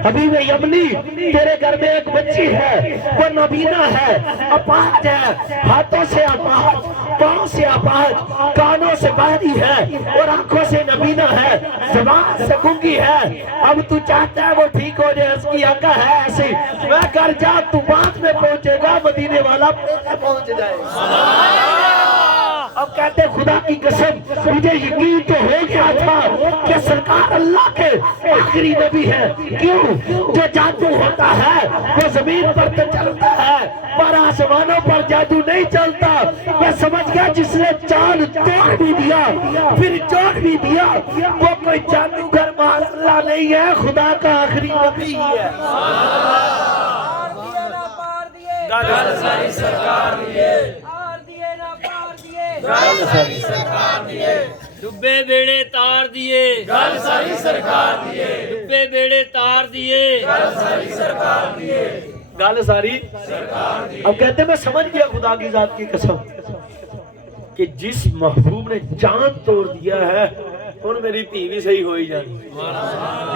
حبیب یمنی، تیرے گھر میں ایک بچی ہے، وہ نابینا ہے، اپاہج ہے، ہاتھوں سے اپاہج، پاؤں سے اپاہج، کانوں سے بہری ہے اور آنکھوں سے نابینا ہے، زبان سے گونگی ہے۔ اب تو چاہتا ہے وہ ٹھیک ہو جائے؟ عرض کی آقا ہے ایسے، میں کر جا تو بعد میں پہنچے گا، مدینے والا پہنچ جائے۔ اب کہتے خدا کی قسم مجھے یقین تو ہو گیا تھا کہ سرکار اللہ کے آخری نبی ہے۔ کیوں؟ جو جادو ہوتا ہے وہ زمین پر تو چلتا ہے پر آسمانوں پر جادو نہیں چلتا۔ میں سمجھ گیا جس نے چاند توڑ بھی دیا پھر جوڑ بھی دیا وہ کوئی جادوگر معاذ اللہ نہیں ہے، خدا کا آخری نبی ہی ہے۔ گل ساری سرکار دیے، گل ساری سرکار دیے، ڈبے بیڑے تار دیے، گل ساری سرکار دیے، ڈبے بیڑے تار دیے، گل ساری سرکار دیے، گل ساری سرکار دیے۔ اب کہتے ہیں میں سمجھ گیا خدا کی ذات کی قسم کہ جس محبوب نے چاند توڑ دیا ہے ان میری پی بھی صحیح ہوئی جانی۔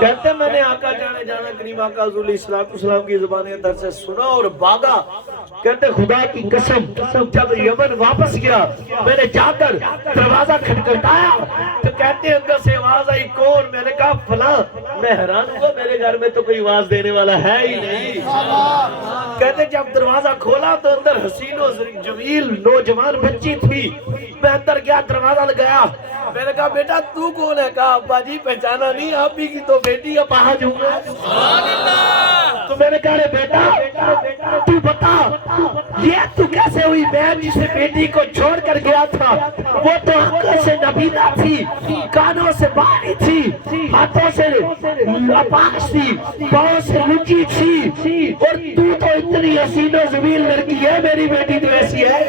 کہتے ہیں میں نے آقا جانے جانا کریم آقا حضور علیہ السلام کی زبان اندر سے سنا اور بھاگا۔ کہتے خدا کی قسم جب یمن واپس گیا میں نے جا کر دروازہ کھٹکھٹایا تو کہتے ہیں اندر سے آواز آئی کون؟ میں نے کہا فلاں۔ میں حیران ہوا میرے گھر میں تو کوئی آواز دینے والا ہے ہی نہیں۔ کہتے جب دروازہ کھولا تو اندر حسین و جمیل نوجوان بچی تھی۔ میں اندر گیا دروازہ لگایا، میں نے کہا بیٹا تو کون ہے؟ کہا ابا جی پہچانا نہیں، آپ ہی کی تو بیٹی اپاہج ہوں۔ سبحان اللہ۔ تو میں نے کہا رے بیٹا تو بتا یہ تو کیسے ہوئی؟ میں جسے بیٹی کو چھوڑ کر گیا تھا وہ تو آنکھوں سے نبینا تھی، کانوں سے باری تھی، ہاتھوں سے اپاش تھی، پاؤں سے لچی تھی، اور تو اتنی حسین و جمیل لڑکی ہے، میری بیٹی تو ایسی ہے۔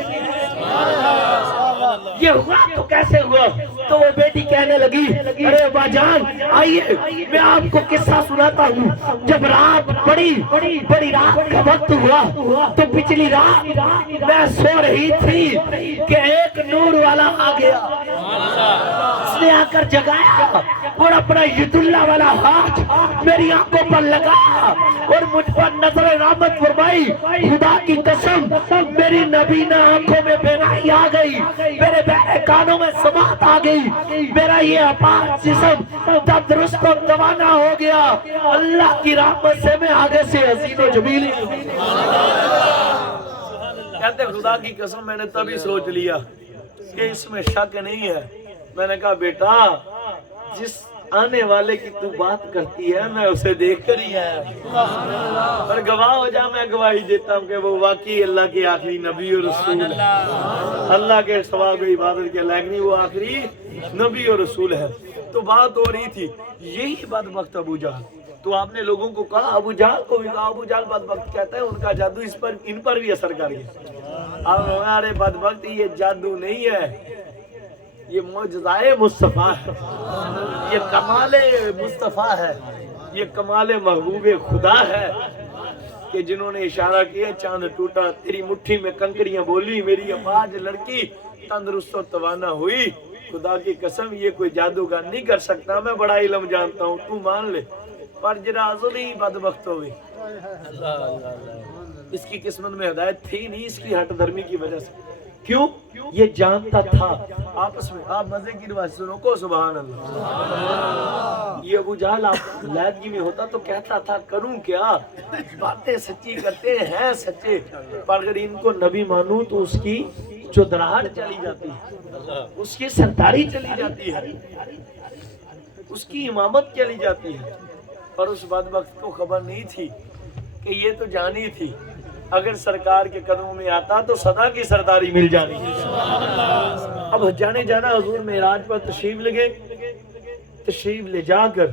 یہ ہوا تو کیسے ہوا؟ تو وہ بیٹی کہنے لگی ارے ابا جان آئیے میں آپ کو قصہ سناتا ہوں۔ جب رات بڑی رات کا وقت ہوا تو پچھلی رات میں سو رہی تھی کہ ایک نور والا آ گیا، اس نے آ کر جگایا اور اپنا ید اللہ والا ہاتھ میری آنکھوں پر لگایا اور مجھ پر نظر رحمت فرمائی۔ خدا کی قسم میری نبینا آنکھوں میں بینائی آ گئی، میرے بہرے کانوں میں سماعت آ گئی، میرا یہ اپاہج جسم تندرست و توانا ہو گیا۔ اللہ کی رحمت سے میں آگے سے حسین و جمیل کہتے خدا کی قسم میں نے تبھی سوچ لیا کہ اس میں شک نہیں ہے۔ میں نے کہا بیٹا جس آنے والے کی تو بات کرتی ہے میں اسے دیکھ کر ہی آیا، پر گواہ ہو جا میں گواہی دیتا ہوں کہ وہ واقعی اللہ کے آخری نبی اور رسول ہے، اللہ کے سوا کوئی عبادت کے لائق نہیں، وہ آخری نبی اور رسول ہے۔ تو بات ہو رہی تھی یہی بدبخت ابو جہل، تو آپ نے لوگوں کو کہا ابو جہل کو بھی کہا، ابو جہل بدبخت کہتا ہے ان کا جادو ان پر بھی اثر کر گیا۔ اب ہمارے بدبخت یہ جادو نہیں ہے، یہ معجزہ مصطفیٰ ہے، یہ کمال مصطفیٰ ہے، یہ کمال محبوب خدا ہے کہ جنہوں نے اشارہ کیا چاند ٹوٹا، تیری مٹھی میں کنکریاں بولی، میری اپاہج لڑکی تندرست و توانا ہوئی۔ خدا کی قسم یہ کوئی جادوگر نہیں کر سکتا، میں بڑا علم جانتا ہوں تو مان لے، پر جرا ازلی بدبخت ہوئی، اس کی قسمت میں ہدایت تھی نہیں، اس کی ہٹ دھرمی کی وجہ سے۔ کیوں؟ یہ جانتا تھا آپس میں، آپ مزے کی روایت سنو کو سبحان اللہ۔ یہ ابو جہل آپ لیدگی میں ہوتا تو کہتا تھا کروں کیا، باتیں سچی کرتے ہیں سچے، پر اگر ان کو نبی مانوں تو اس کی چودراہٹ چلی جاتی ہے، اس کی سرداری چلی جاتی ہے، اس کی امامت چلی جاتی ہے۔ پر اس بدبخت کو خبر نہیں تھی کہ یہ تو جانی تھی اگر سرکار کے قدموں میں آتا تو سدا کی سرداری مل جانی۔ اب جانے جانا حضور معراج پر تشریف لگے، تشریف لے جا کر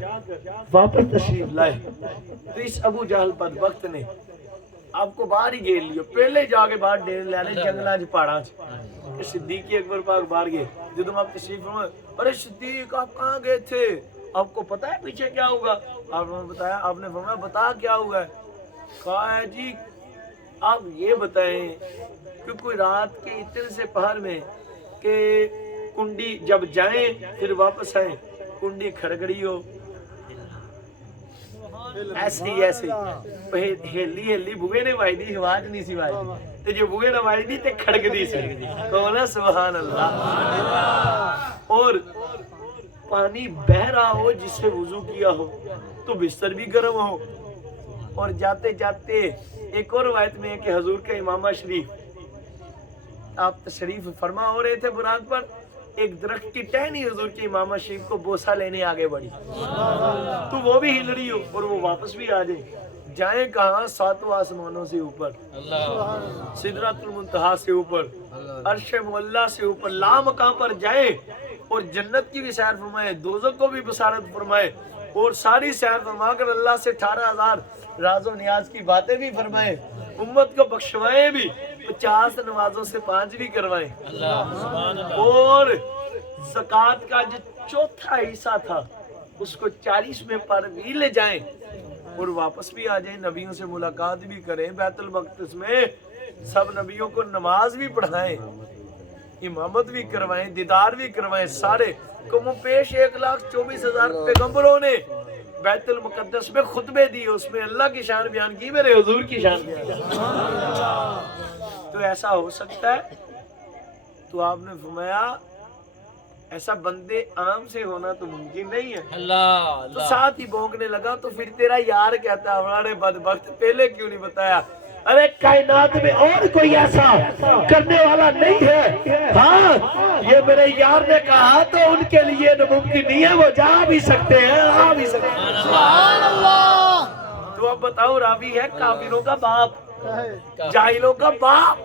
واپس تشریف لائے تو اس ابو جہل بدبخت نے آپ کو باہر ہی گھیر لیا، پہلے جا کے باہر ڈیر لے لے جنگلاں چ پہاڑاں چ کہ صدیق اکبر پاک باہر گئے، جدوں آپ تشریف فرمائے ارے صدیق آپ کہاں گئے تھے، آپ کو پتا ہے پیچھے کیا ہوگا؟ آپ نے بتایا، آپ نے فرمایا بتا کیا ہوا ہے؟ کہا ہے جی آپ یہ بتائیں کہ کوئی رات کے اتنے سے پہر میں کہ کنڈی جب جائیں پھر واپس آئیں کنڈی کھڑگڑی ہو، ایسے ہیلی ہیلی بوئے نے وائی دی آواز نہیں سی وائی دی تے جو بوئے نے وائی دی تے کھڑگ دی سی کہنا سبحان اللہ۔ اور پانی بہ رہا ہو جس سے وضو کیا ہو تو بستر بھی گرم ہو، اور جاتے جاتے ایک اور روایت میں ہے کہ حضور کا امامہ شریف آپ تشریف فرما ہو رہے تھے براق پر، ایک درخت کی ٹہنی حضور کے امامہ شریف کو بوسہ لینے آگے بڑھی تو وہ بھی ہل رہی ہو اور وہ واپس بھی آ جائے، جائیں کہاں؟ ساتوں آسمانوں سے اوپر، سدرۃ المنتہا سے اوپر، عرش معلیٰ سے اوپر، لا مقام پر جائیں اور جنت کی بھی سیر فرمائے، دوزخ کو بھی بصارت فرمائے اور ساری سیر فرما کر اللہ سے 18,000 راز و نیاز کی باتیں بھی فرمائے، امت کو بخشوائے بھی، 50 نمازوں سے 5 بھی کروائیں، اور زکوٰۃ کا جو چوتھا حصہ تھا اس کو 40 میں پر بھی لے جائیں اور واپس بھی آ جائیں، نبیوں سے ملاقات بھی کریں، بیت المقدس میں سب نبیوں کو نماز بھی پڑھائیں، امامت بھی کروائیں، دیدار بھی کروائیں، سارے کم و پیش 1,24,000 پیغمبروں نے بیت المقدس میں خطبے دیے، اس میں اللہ کی شان بیان کی، میرے حضور کی شان بیان کی۔ تو ایسا ہو سکتا ہے؟ تو آپ نے فرمایا ایسا بندے عام سے ہونا تو ممکن نہیں ہے۔ تو ساتھ ہی بھونکنے لگا تو پھر تیرا یار کہتا ہے ہمارے بدبخت پہلے کیوں نہیں بتایا؟ ارے کائنات میں اور کوئی ایسا کرنے والا نہیں ہے، ہاں یہ میرے یار نے کہا تو ان کے لیے ناممکن نہیں ہے، وہ جا بھی سکتے ہیں، آ بھی سکتے ہیں۔ تو اب بتاؤ راوی ہے کافروں کا باپ، جاہلوں کا باپ،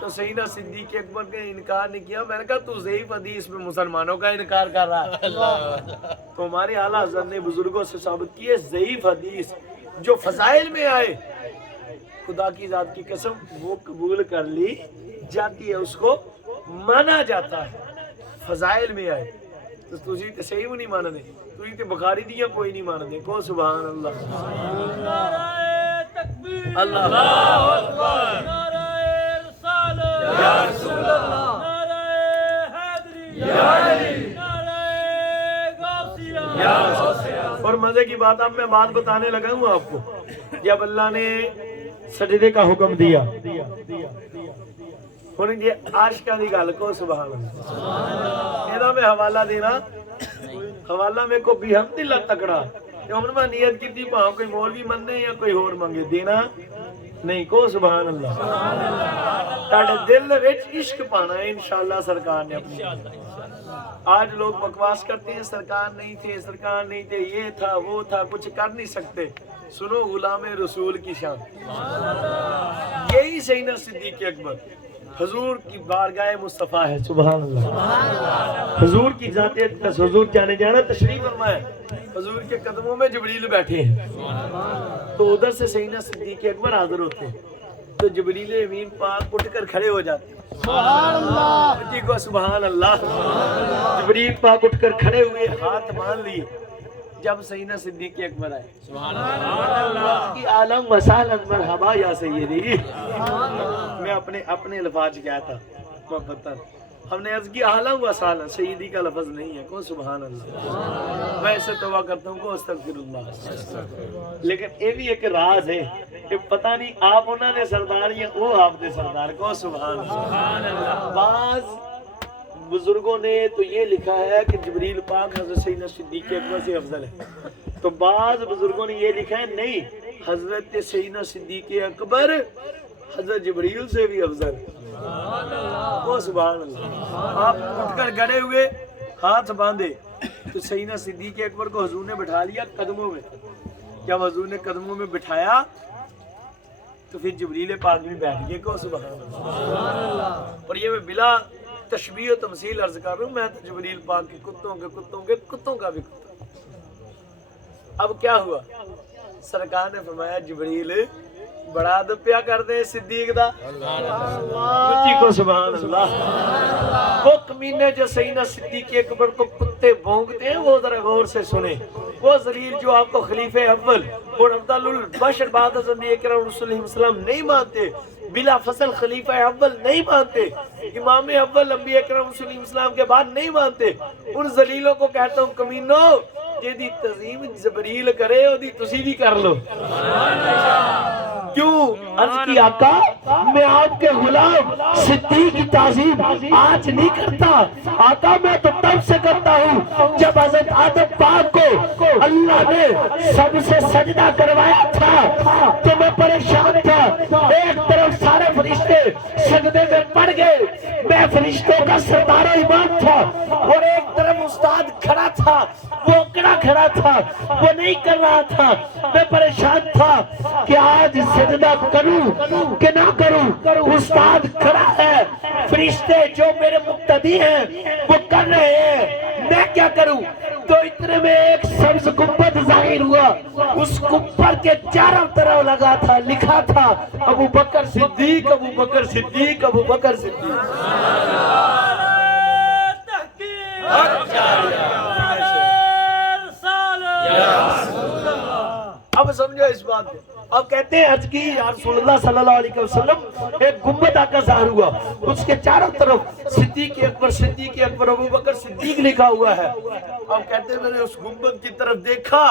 تو سیدنا صدیق اکبر نے انکار نہیں کیا. میں نے کہا تو ضعیف حدیث میں مسلمانوں کا انکار کر رہا ہے. تو ہمارے اعلیٰ حضرت نے بزرگوں سے ثابت کی ہے ضعیف حدیث جو فضائل میں آئے خدا کی ذات کی قسم وہ قبول کر لی جاتی ہے، اس کو مانا جاتا ہے. فضائل میں آئے تو تجھے تو صحیح نہیں مانا دے، تجھے تو بخاری دیا کوئی نہیں مانا دے. کو سبحان اللہ. اللہ اور مزے کی بات اب میں بات بتانے لگا ہوں آپ کو. جب اللہ نے سجدے کا حکم دیا ہن یہ عاشقاں دی گل کو سبحان اللہ. ایدا میں حوالہ دینا، حوالہ میں کو بھی ہم دل تکڑا ہن میں نیت کیتی بھاں کوئی مولوی مننے یا کوئی اور منگے دینا نہیں. کو سبحان اللہ. تاڑے دل وچ عشق پانا ہے انشاءاللہ سرکار نے اپنی. آج لوگ بکواس کرتے ہیں سرکار نہیں تھے، سرکار نہیں تھے، یہ تھا وہ تھا، کچھ کر نہیں سکتے. سنو غلام رسول کی شان. یہی سیدنا صدیق اکبر حضور کی بارگاہ مصطفیٰ ہے. سبحان اللہ. حضور کی ذات اقدس حضور جانے جانا تشریف فرمائے. حضور کے قدموں میں جبریل بیٹھے ہیں تو ادھر سے سیدنا صدیق اکبر حاضر ہوتے ہیں تو جبریل امین پاک اٹھ کر کھڑے ہو جاتے ہیں. سبحان اللہ. جی کو سبحان اللہ. جبریل پاک اٹھ کر کھڑے ہوئے، ہاتھ مان لیے. جب سیدنا صدیق اکبر آئے سبحان اللہ کی عالم مسالن مرحبا یا سیدی. میں اپنے الفاظ کیا تھا محبتاً ہم نے عرض کی عالم وسالن، سیدی کا لفظ نہیں ہے. کو سبحان اللہ. میں ایسے توبہ کرتا ہوں کو استغفر اللہ. لیکن یہ بھی ایک راز ہے کہ پتہ نہیں آپ انہوں نے سردار یا وہ آپ نے سردار. کو سبحان اللہ. بعض بزرگوں نے تو یہ لکھا ہے کہ جبریل پاک حضرت سیدنا صدیق اکبر سے افضل ہے، تو بعض بزرگوں نے یہ لکھا ہے نہیں، حضرت سیدنا صدیق اکبر حضرت جبریل سے بھی افضل ہے. وہ سبحان اللہ. آپ اٹھ کر گڑے ہوئے، ہاتھ باندھے تو سیدنا صدیق اکبر کو حضور نے بٹھا لیا قدموں میں. جب حضور نے قدموں میں بٹھایا تو پھر جبریل پاک بھی بیٹھ گئے. کو سبحان اللہ. اور یہ میں بلا تشبیہ و تمثیل عرض کر رہا ہوں، میں تو جبریل پاک کے کتوں کا بھی کتا. اب کیا ہوا؟ سرکار نے فرمایا جبریل بڑا دپیا کر دے صدیق دا. اچھی کو سبحان اللہ. وہ کمینے جو سیدنا صدیق اکبر کو کتے بھونکتے ہیں وہ ذرا غور سے سنیں. وہ ذلیل جو آپ کو خلیفہ اول اور افضل البشر بعد از انبیاء اکرام رسول اللہ وسلم نہیں مانتے، بلا فصل خلیفہ اول نہیں مانتے، امام اول انبیاء اکرام رسول اللہ وسلم کے بعد نہیں مانتے، ان ذلیلوں کو کہتا ہوں کمینوں یہ دی تعظیم جبریل کرے اور دی تسی بھی کر لو. کیوں؟ عرض کی آقا میں آپ کے غلام صدیق کی تعظیم آج نہیں کرتا. آقا میں تو تب سے کرتا ہوں جب حضرت آدم پاک کو اللہ نے سب سے سجدہ کروایا تھا تو میں پریشان تھا. ایک طرف سارے فرشتے سجدے میں پڑ گئے، میں فرشتوں کا سردار امام تھا، اور ایک طرف استاد کھڑا تھا، وہ کھڑا تھا، وہ نہیں کر رہا تھا. میں پریشان تھا کہ آج سجدہ کروں کہ نہ کروں. استاد کھڑا ہے، فرشتے جو میرے مقتدی ہیں وہ کر رہے ہیں، میں کیا کروں؟ تو اتنے میں ایک سبز گنبد ظاہر ہوا، اس گنبد کے چاروں طرف لگا تھا، لکھا تھا ابو بکر صدیق، ابو بکر صدیق، ابو بکر صدیق. اب سمجھو اس بات کو. اب کہتے ہیں عرض کی یا رسول اللہ صلی اللہ علیہ وسلم ایک گنبد آقا ظاہر ہوا، اس کے چاروں طرف صدیق اکبر ابو بکر صدیق لکھا ہوا ہے. اب کہتے ہیں میں نے اس گنبد کی طرف دیکھا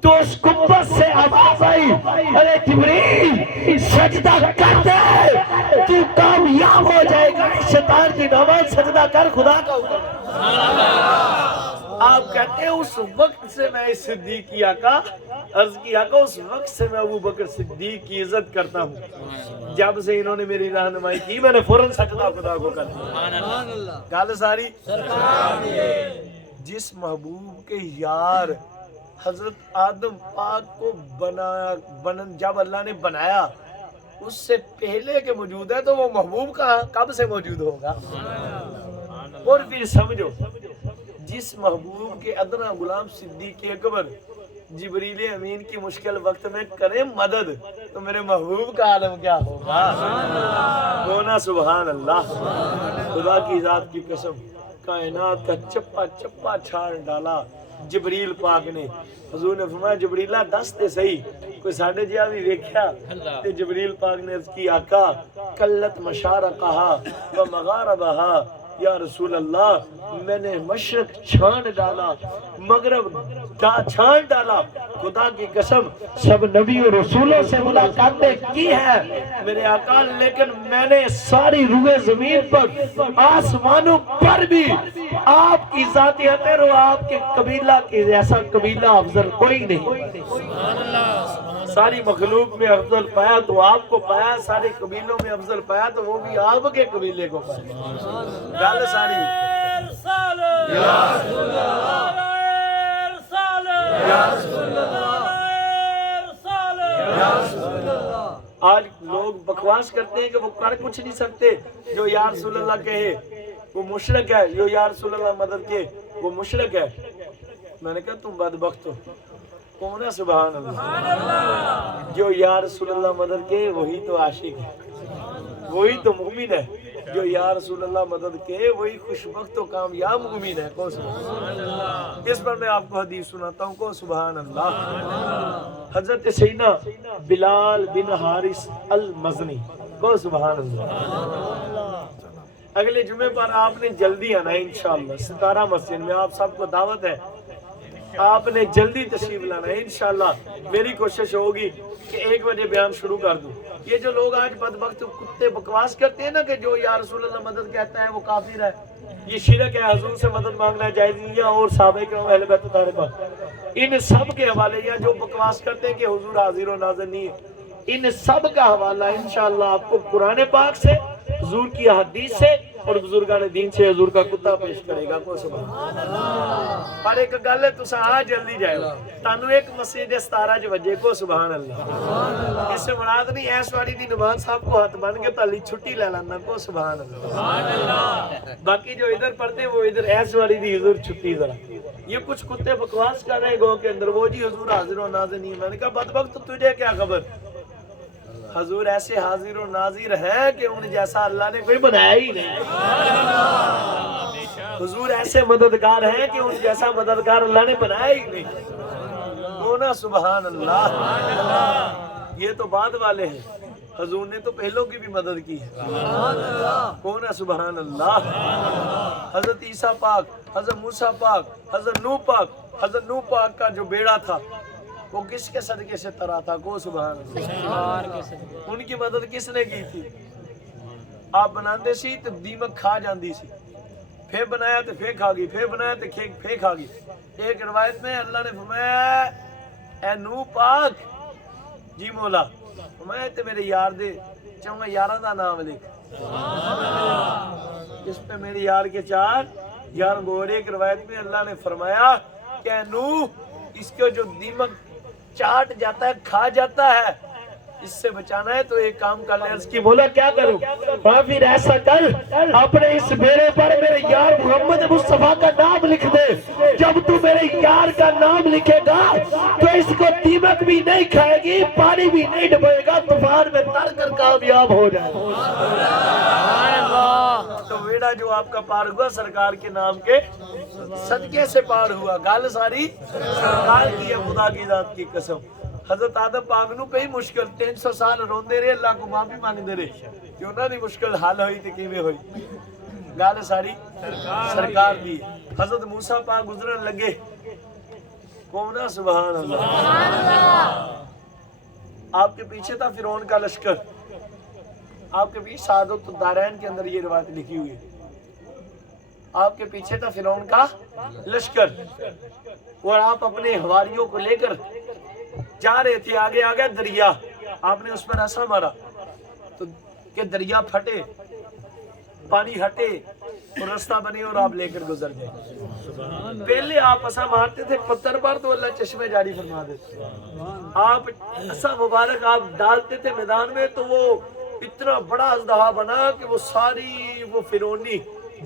تو اس گنبد سے آواز آئی ارے جبریل سجدہ کر دے تو کامیاب ہو جائے گا. شیطان کی نماز سجدہ کر خدا کا حکم. آپ کہتے ہیں اس وقت سے میں اس صدیق کی آقا عرض کی آقا اس وقت سے میں ابو بکر صدیق کی عزت کرتا ہوں. جب سے انہوں نے میری رہنمائی کی میں نے فوراً سجدہ خدا کو کر دیا. گل ساری. جس محبوب کے یار حضرت آدم پاک کو جب اللہ نے بنایا اس سے پہلے کے موجود ہے تو وہ محبوب کا کب سے موجود ہوگا؟ اور پھر سمجھو جس محبوب کے ادنا غلام صدیق اکبر جبریل امین کی مشکل وقت میں کرے مدد تو میرے محبوب کا عالم کیا ہوگا؟ ہونا سبحان اللہ۔ خدا کی ذات کی قسم کائنات کا چپا چپا چھاڑ ڈالا جبریل پاک نے۔ حضور نے فرمایا جبریلہ دس تے صحیح کوئی ساڑھے جہاں بھی ویکھیا تے جبریل پاک نے عرض کی آقا کلت مشارقہا و مغاربہا یا رسول اللہ میں نے مشرق چھان ڈالا مغرب چھان ڈالا، خدا کی قسم سب نبی اور رسولوں سے ملاقاتیں کی ہے میرے آقا، لیکن میں نے ساری روئے زمین پر آسمانوں پر بھی آپ کی ذاتیت اور آپ کے قبیلہ کی جیسا قبیلہ افضل کوئی نہیں۔ ساری مخلوق میں افضل پایا تو آپ کو پایا، سارے قبیلوں میں افضل پایا تو وہ بھی آپ کے قبیلے کو پایا۔ گل ساری آج لوگ بکواس کرتے ہیں کہ وہ کر کچھ نہیں سکتے، جو یا رسول اللہ کہے وہ مشرک ہے، جو یا رسول اللہ مدد کے وہ مشرک ہے۔ میں نے کہا تم بدبخت ہو، کون ہے؟ سبحان اللہ۔ جو یا رسول اللہ مدد کے وہی تو عاشق ہے، وہی تو مومن ہے، جو یا رسول اللہ مدد کے وہی خوشبخت و کامیاب مومن ہے۔ کو سبحان اللہ۔ اس پر میں آپ کو حدیث سناتا ہوں، کو سبحان اللہ۔ حضرت سیدنا بلال بن حارث المزنی، کو سبحان اللہ۔ اگلے جمعے پر آپ نے جلدی آنا ہے انشاءاللہ، ستارہ مسجد میں آپ سب کو دعوت ہے، آپ نے جلدی تشریف لانا ہے انشاءاللہ۔ میری کوشش ہوگی کہ 1 بجے بیان شروع کر دوں۔ یہ جو لوگ آج بدبخت کتے بکواس کرتے ہیں نا کہ جو یا رسول اللہ مدد کہتا ہے وہ کافر ہے، یہ شرک ہے، حضور سے مدد مانگنا جائز نہیں ہے، اور صحابہ کرام اہل بیت طاہرین ان سب کے حوالے، یا جو بکواس کرتے ہیں کہ حضور حاضر و ناظر نہیں ہے، ان سب کا حوالہ انشاءاللہ آپ کو قرآن پاک سے، حضور کی حدیث سے اور بزرگان دین سے حضور کا کتا پیش کرے گا۔ کو سبحان اللہ۔ پر ایک گل ہے تساں آ جلدی جائے تانوں ایک مسجد 17 بجے، کو سبحان اللہ۔ اس سے مراد نہیں ایس والی دی نماز صاحب کو ہاتھ بن کے تالی چھٹی لے لینا، کو سبحان اللہ۔ باقی جو ادھر پڑھتے ہیں وہ ادھر ایس والی دی حضور چھٹی ذرا۔ یہ کچھ کتے بکواس کر رہے ہیں گو کے اندر، وہ جی حضور حاضر و ناظر نہیں۔ میں نے کہا بدبخت تجھے کیا خبر، حضور ایسے حاضر و ناظر ہے کہ ان جیسا اللہ نے کوئی بنایا ہی نہیں۔ حضور ایسے مددگار ہیں کہ ان جیسا مددگار اللہ نے بنایا ہی نہیں۔ ہونا سبحان اللہ۔ یہ تو بعد والے ہیں، حضور نے تو پہلوں کی بھی مدد کی ہے۔ ہونا سبحان اللہ۔ حضرت عیسیٰ پاک، حضرت موسیٰ پاک، حضرت نوح پاک، حضرت نوح پاک کا جو بیڑا تھا وہ کس کے صدقے سے ترا تھا؟ کو سبحان اللہ۔ ان کی مدد کس نے کی تھی؟ آپ بناتے سی تو دیمک کھا جاندی سی، پھر بنایا تو پھر کھا گئی، پھر بنایا تو پھر کھا گئی۔ ایک روایت میں اللہ نے فرمایا اے نوح پاک جی مولا، فرمایا تے میرے یار دے چاہوں یاراں دا نام لکھ، اس پہ میرے یار کے 4 یار گوڑے۔ ایک روایت میں اللہ نے فرمایا کہ اے نوح اس کو جو دیمک چاٹ جاتا ہے، کھا جاتا ہے، اس سے بچانا ہے تو ایک کام کر لے۔ عرض کی مولا کیا کروں؟ پھر ایسا کر اپنے اس بیڑے پر میرے یار محمد مصطفیٰ کا نام لکھ دے، جب تو میرے یار کا نام لکھے گا تو اس کو دیمک بھی نہیں کھائے گی، پانی بھی نہیں ڈبوئے گا، طوفان میں تر کر کامیاب ہو جائے۔ تو بیڑا جو آپ کا پار ہوا سرکار کے نام کے صدقے سے پار ہوا۔ گال ساری سرکار کی ہے، خدا کی ذات کی قسم۔ حضرت آدم پاک نو پہ ہی مشکل 300 سال روندے رہے، اللہ کو معافی مانگتے رہے کہ انہوں نے مشکل حل ہوئی تھی کیویں ہوئی۔ گال ساری سرکار دی۔ حضرت موسیٰ پاک گزرن لگے، کونا سبحان اللہ۔ آپ کے پیچھے تھا فرعون کا لشکر، آپ کے پیچھے سعادت الدارین کے اندر یہ روایت لکھی ہوئی ہے، آپ کے پیچھے تھا فرعون کا لشکر، اور آپ اپنے حواریوں کو لے کر جا رہے تھے۔ آگے آگے دریا، آپ نے اس پر ایسا مارا تو کہ دریا پھٹے، پانی ہٹے، وہ راستہ بنے اور آپ لے کر گزر جائیں. پہلے آپ اسا مارتے تھے پتھر پر تو اللہ چشمے جاری فرما دیتے. آپ اسا مبارک آپ ڈالتے تھے میدان میں تو وہ اتنا بڑا اژدہا بنا کہ وہ ساری وہ فرعونی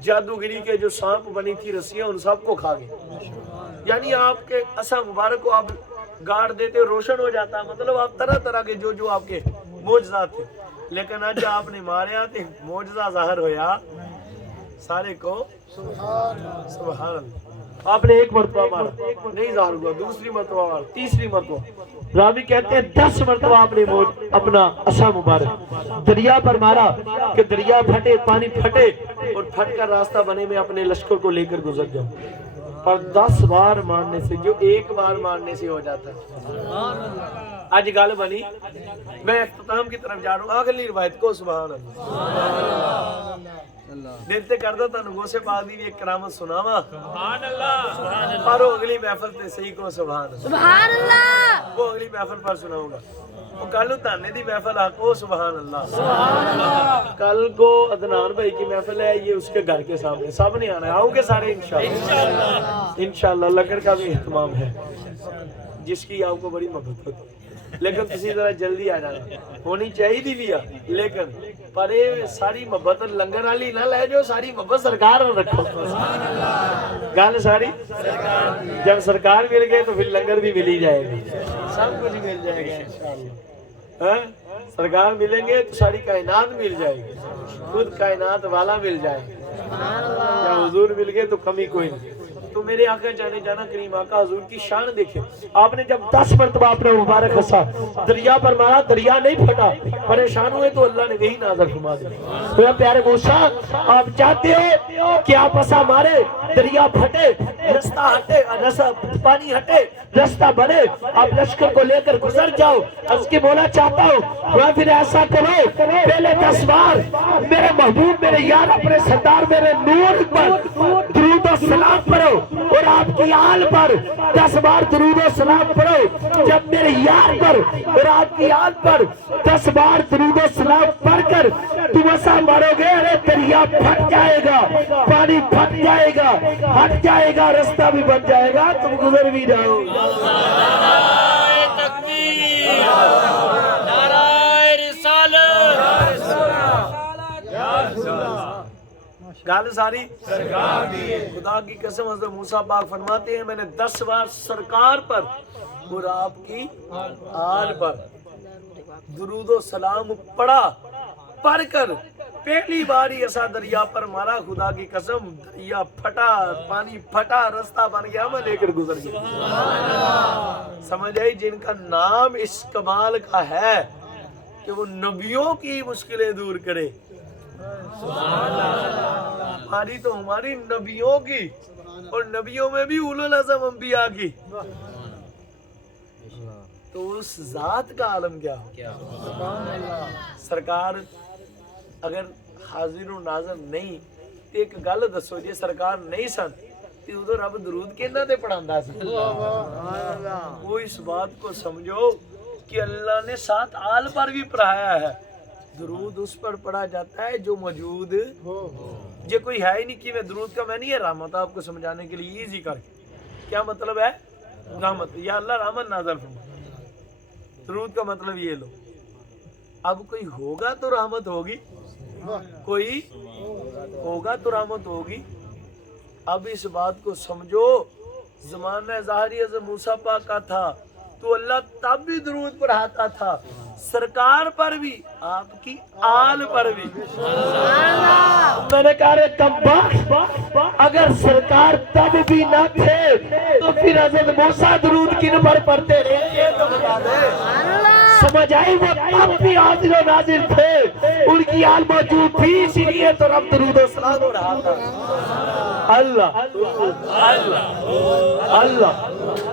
جادوگری کے جو سانپ بنی تھی رسیاں ان سب کو کھا گئے. یعنی آپ کے اسا مبارک کو آپ گاڑ دیتے روشن ہو جاتا. مطلب آپ طرح طرح کے جو آپ کے معجزات تھے. لیکن آج آپ نے مارے آتے معجزہ ظاہر ہویا سارے کو سبحان اللہ. آپ نے ایک مرتبہ مارا نہیں ظاہر ہوا, دوسری مرتبہ مارا, تیسری مرتبہ. راوی کہتے ہیں 10 مرتبہ آپ نے اپنا عصا مبارک دریا پر مارا کہ دریا پھٹے, پانی پھٹے اور پھٹ کر راستہ بنے میں اپنے لشکر کو لے کر گزر جاؤ. پر 10 بار مارنے سے جو ایک بار مارنے سے ہو جاتا ہے. آج گال بنی. میں اختتام کی طرف جا رہا ہوں. آخری روایت کو سبحان اللہ دیتے کردہ تھا نگو سے بعد بھی ایک کرامت سناوا سبحان اللہ. پر وہ اگلی محفل تے صحیح کو سبحان اللہ. وہ اگلی محفل پر سناؤں گا. وہ کل تانے دی محفل آکو سبحان اللہ. کل کو عدنان بھائی کی محفل ہے, یہ اس کے گھر کے سامنے سب نے آنا ہے. آؤ گے سارے انشاءاللہ. انشاءاللہ لکڑ کا بھی اہتمام ہے جس کی آپ کو بڑی محبت ہوتی. لیکن کسی طرح جلدی آ جانا ہونی چاہیے دی لیا. لیکن پر ساری محبت لنگر والی نہ لے جو, ساری محبت سرکار رکھو. گل ساری جب سرکار مل گئے تو پھر لنگر بھی مل ہی جائے گی, سب کچھ مل جائے گا انشاءاللہ. سرکار ملیں گے تو ساری کائنات مل جائے گی, خود کائنات والا مل جائے گا. یا حضور مل گئے تو کمی کوئی نہیں. تو میرے آقا جانے جانا کریم آقا حضور کی شان دیکھے. آپ نے جب 10 مرتبہ اپنا مبارک حصہ دریا پر مارا, دریا نہیں پھٹا. پریشان ہوئے تو اللہ نے وہی نازل فرما دیا. تو پیارے موسیٰ آپ چاہتے ہو کہ آپ حصہ مارے, دریا پھٹے, رستہ ہٹے, پانی ہٹے, رستہ بنے, آپ لشکر کو لے کر گزر جاؤ. اس کی مولا چاہتا ہوں میں پھر ایسا کرو, پہلے 10 بار میرے محبوب میرے یار اپنے سردار میرے نور پر درود و سلام پڑھو اور آپ کی آل پر 10 بار درود و سلام پڑھو. جب میرے یار پر اور آپ کی آل پر 10 بار درود و سلام پڑھ کر تم ایسا مارو گے, ارے دریا پھٹ جائے گا, پانی پھٹ جائے گا, ہٹ جائے گا, رستہ بھی بن جائے گا, تم گزر بھی جاؤ. نعرہ تکبیر, نعرہ رسالت. گال ساری خدا کی قسم. حضرت موسیٰ پاک فرماتے ہیں میں نے 10 بار سرکار پر اور آپ کی آل پر درود و سلام پڑھا. پڑھ کر پہلی باری ایسا دریا پر مارا, خدا کی قسم دریا پھٹا, پانی پھٹا, رستہ بن گیا, میں لے کر گزر گیا. سمجھ آئی جن کا نام اس کمال کا ہے کہ وہ نبیوں کی مشکلیں دور کرے. ہماری تو ہماری نبیوں کی, اور نبیوں میں بھی اولو العزم انبیاء کی. تو اس ذات کا عالم کیا ہو. سرکار اگر حاضر و ناظر نہیں تو ایک گل دسو, جی سرکار نہیں سن تو ادھر رب درود کہنا تے پڑھاندا سی. وہ اس بات کو سمجھو کہ اللہ نے 7 آل پر بھی پڑھایا ہے. درود اس پر پڑھا جاتا ہے جو موجود ہو. یہ کوئی ہے ہی نہیں کہ میں درود کا میں نہیں ہے رحمت. آپ کو سمجھانے کے لیے ایزی کر کے کیا مطلب ہے رحمت, یا اللہ رحمت نازل فرما. درود کا مطلب یہ لو. اب کوئی ہوگا تو رحمت ہوگی, کوئی ہوگا تو رحمت ہوگی. اب اس بات کو سمجھو, زمانہ ظاہری حضرت موسیٰ پاک کا تھا تو اللہ تب بھی درود پڑھاتا تھا, سرکار پر بھی, آپ کی آل پر بھی. میں نے کہا کم اگر سرکار تب بھی نہ تھے تو پھر حضرت موسیٰ درود کن پر پڑھتے رہے, یہ تو بتا دے. سمجھ آئی, وہ تب بھی حاضر و ناظر تھے, ان کی آل موجود تھی, اسی لیے تو رب درود و سلام ہو رہا تھا. اللہ اللہ اللہ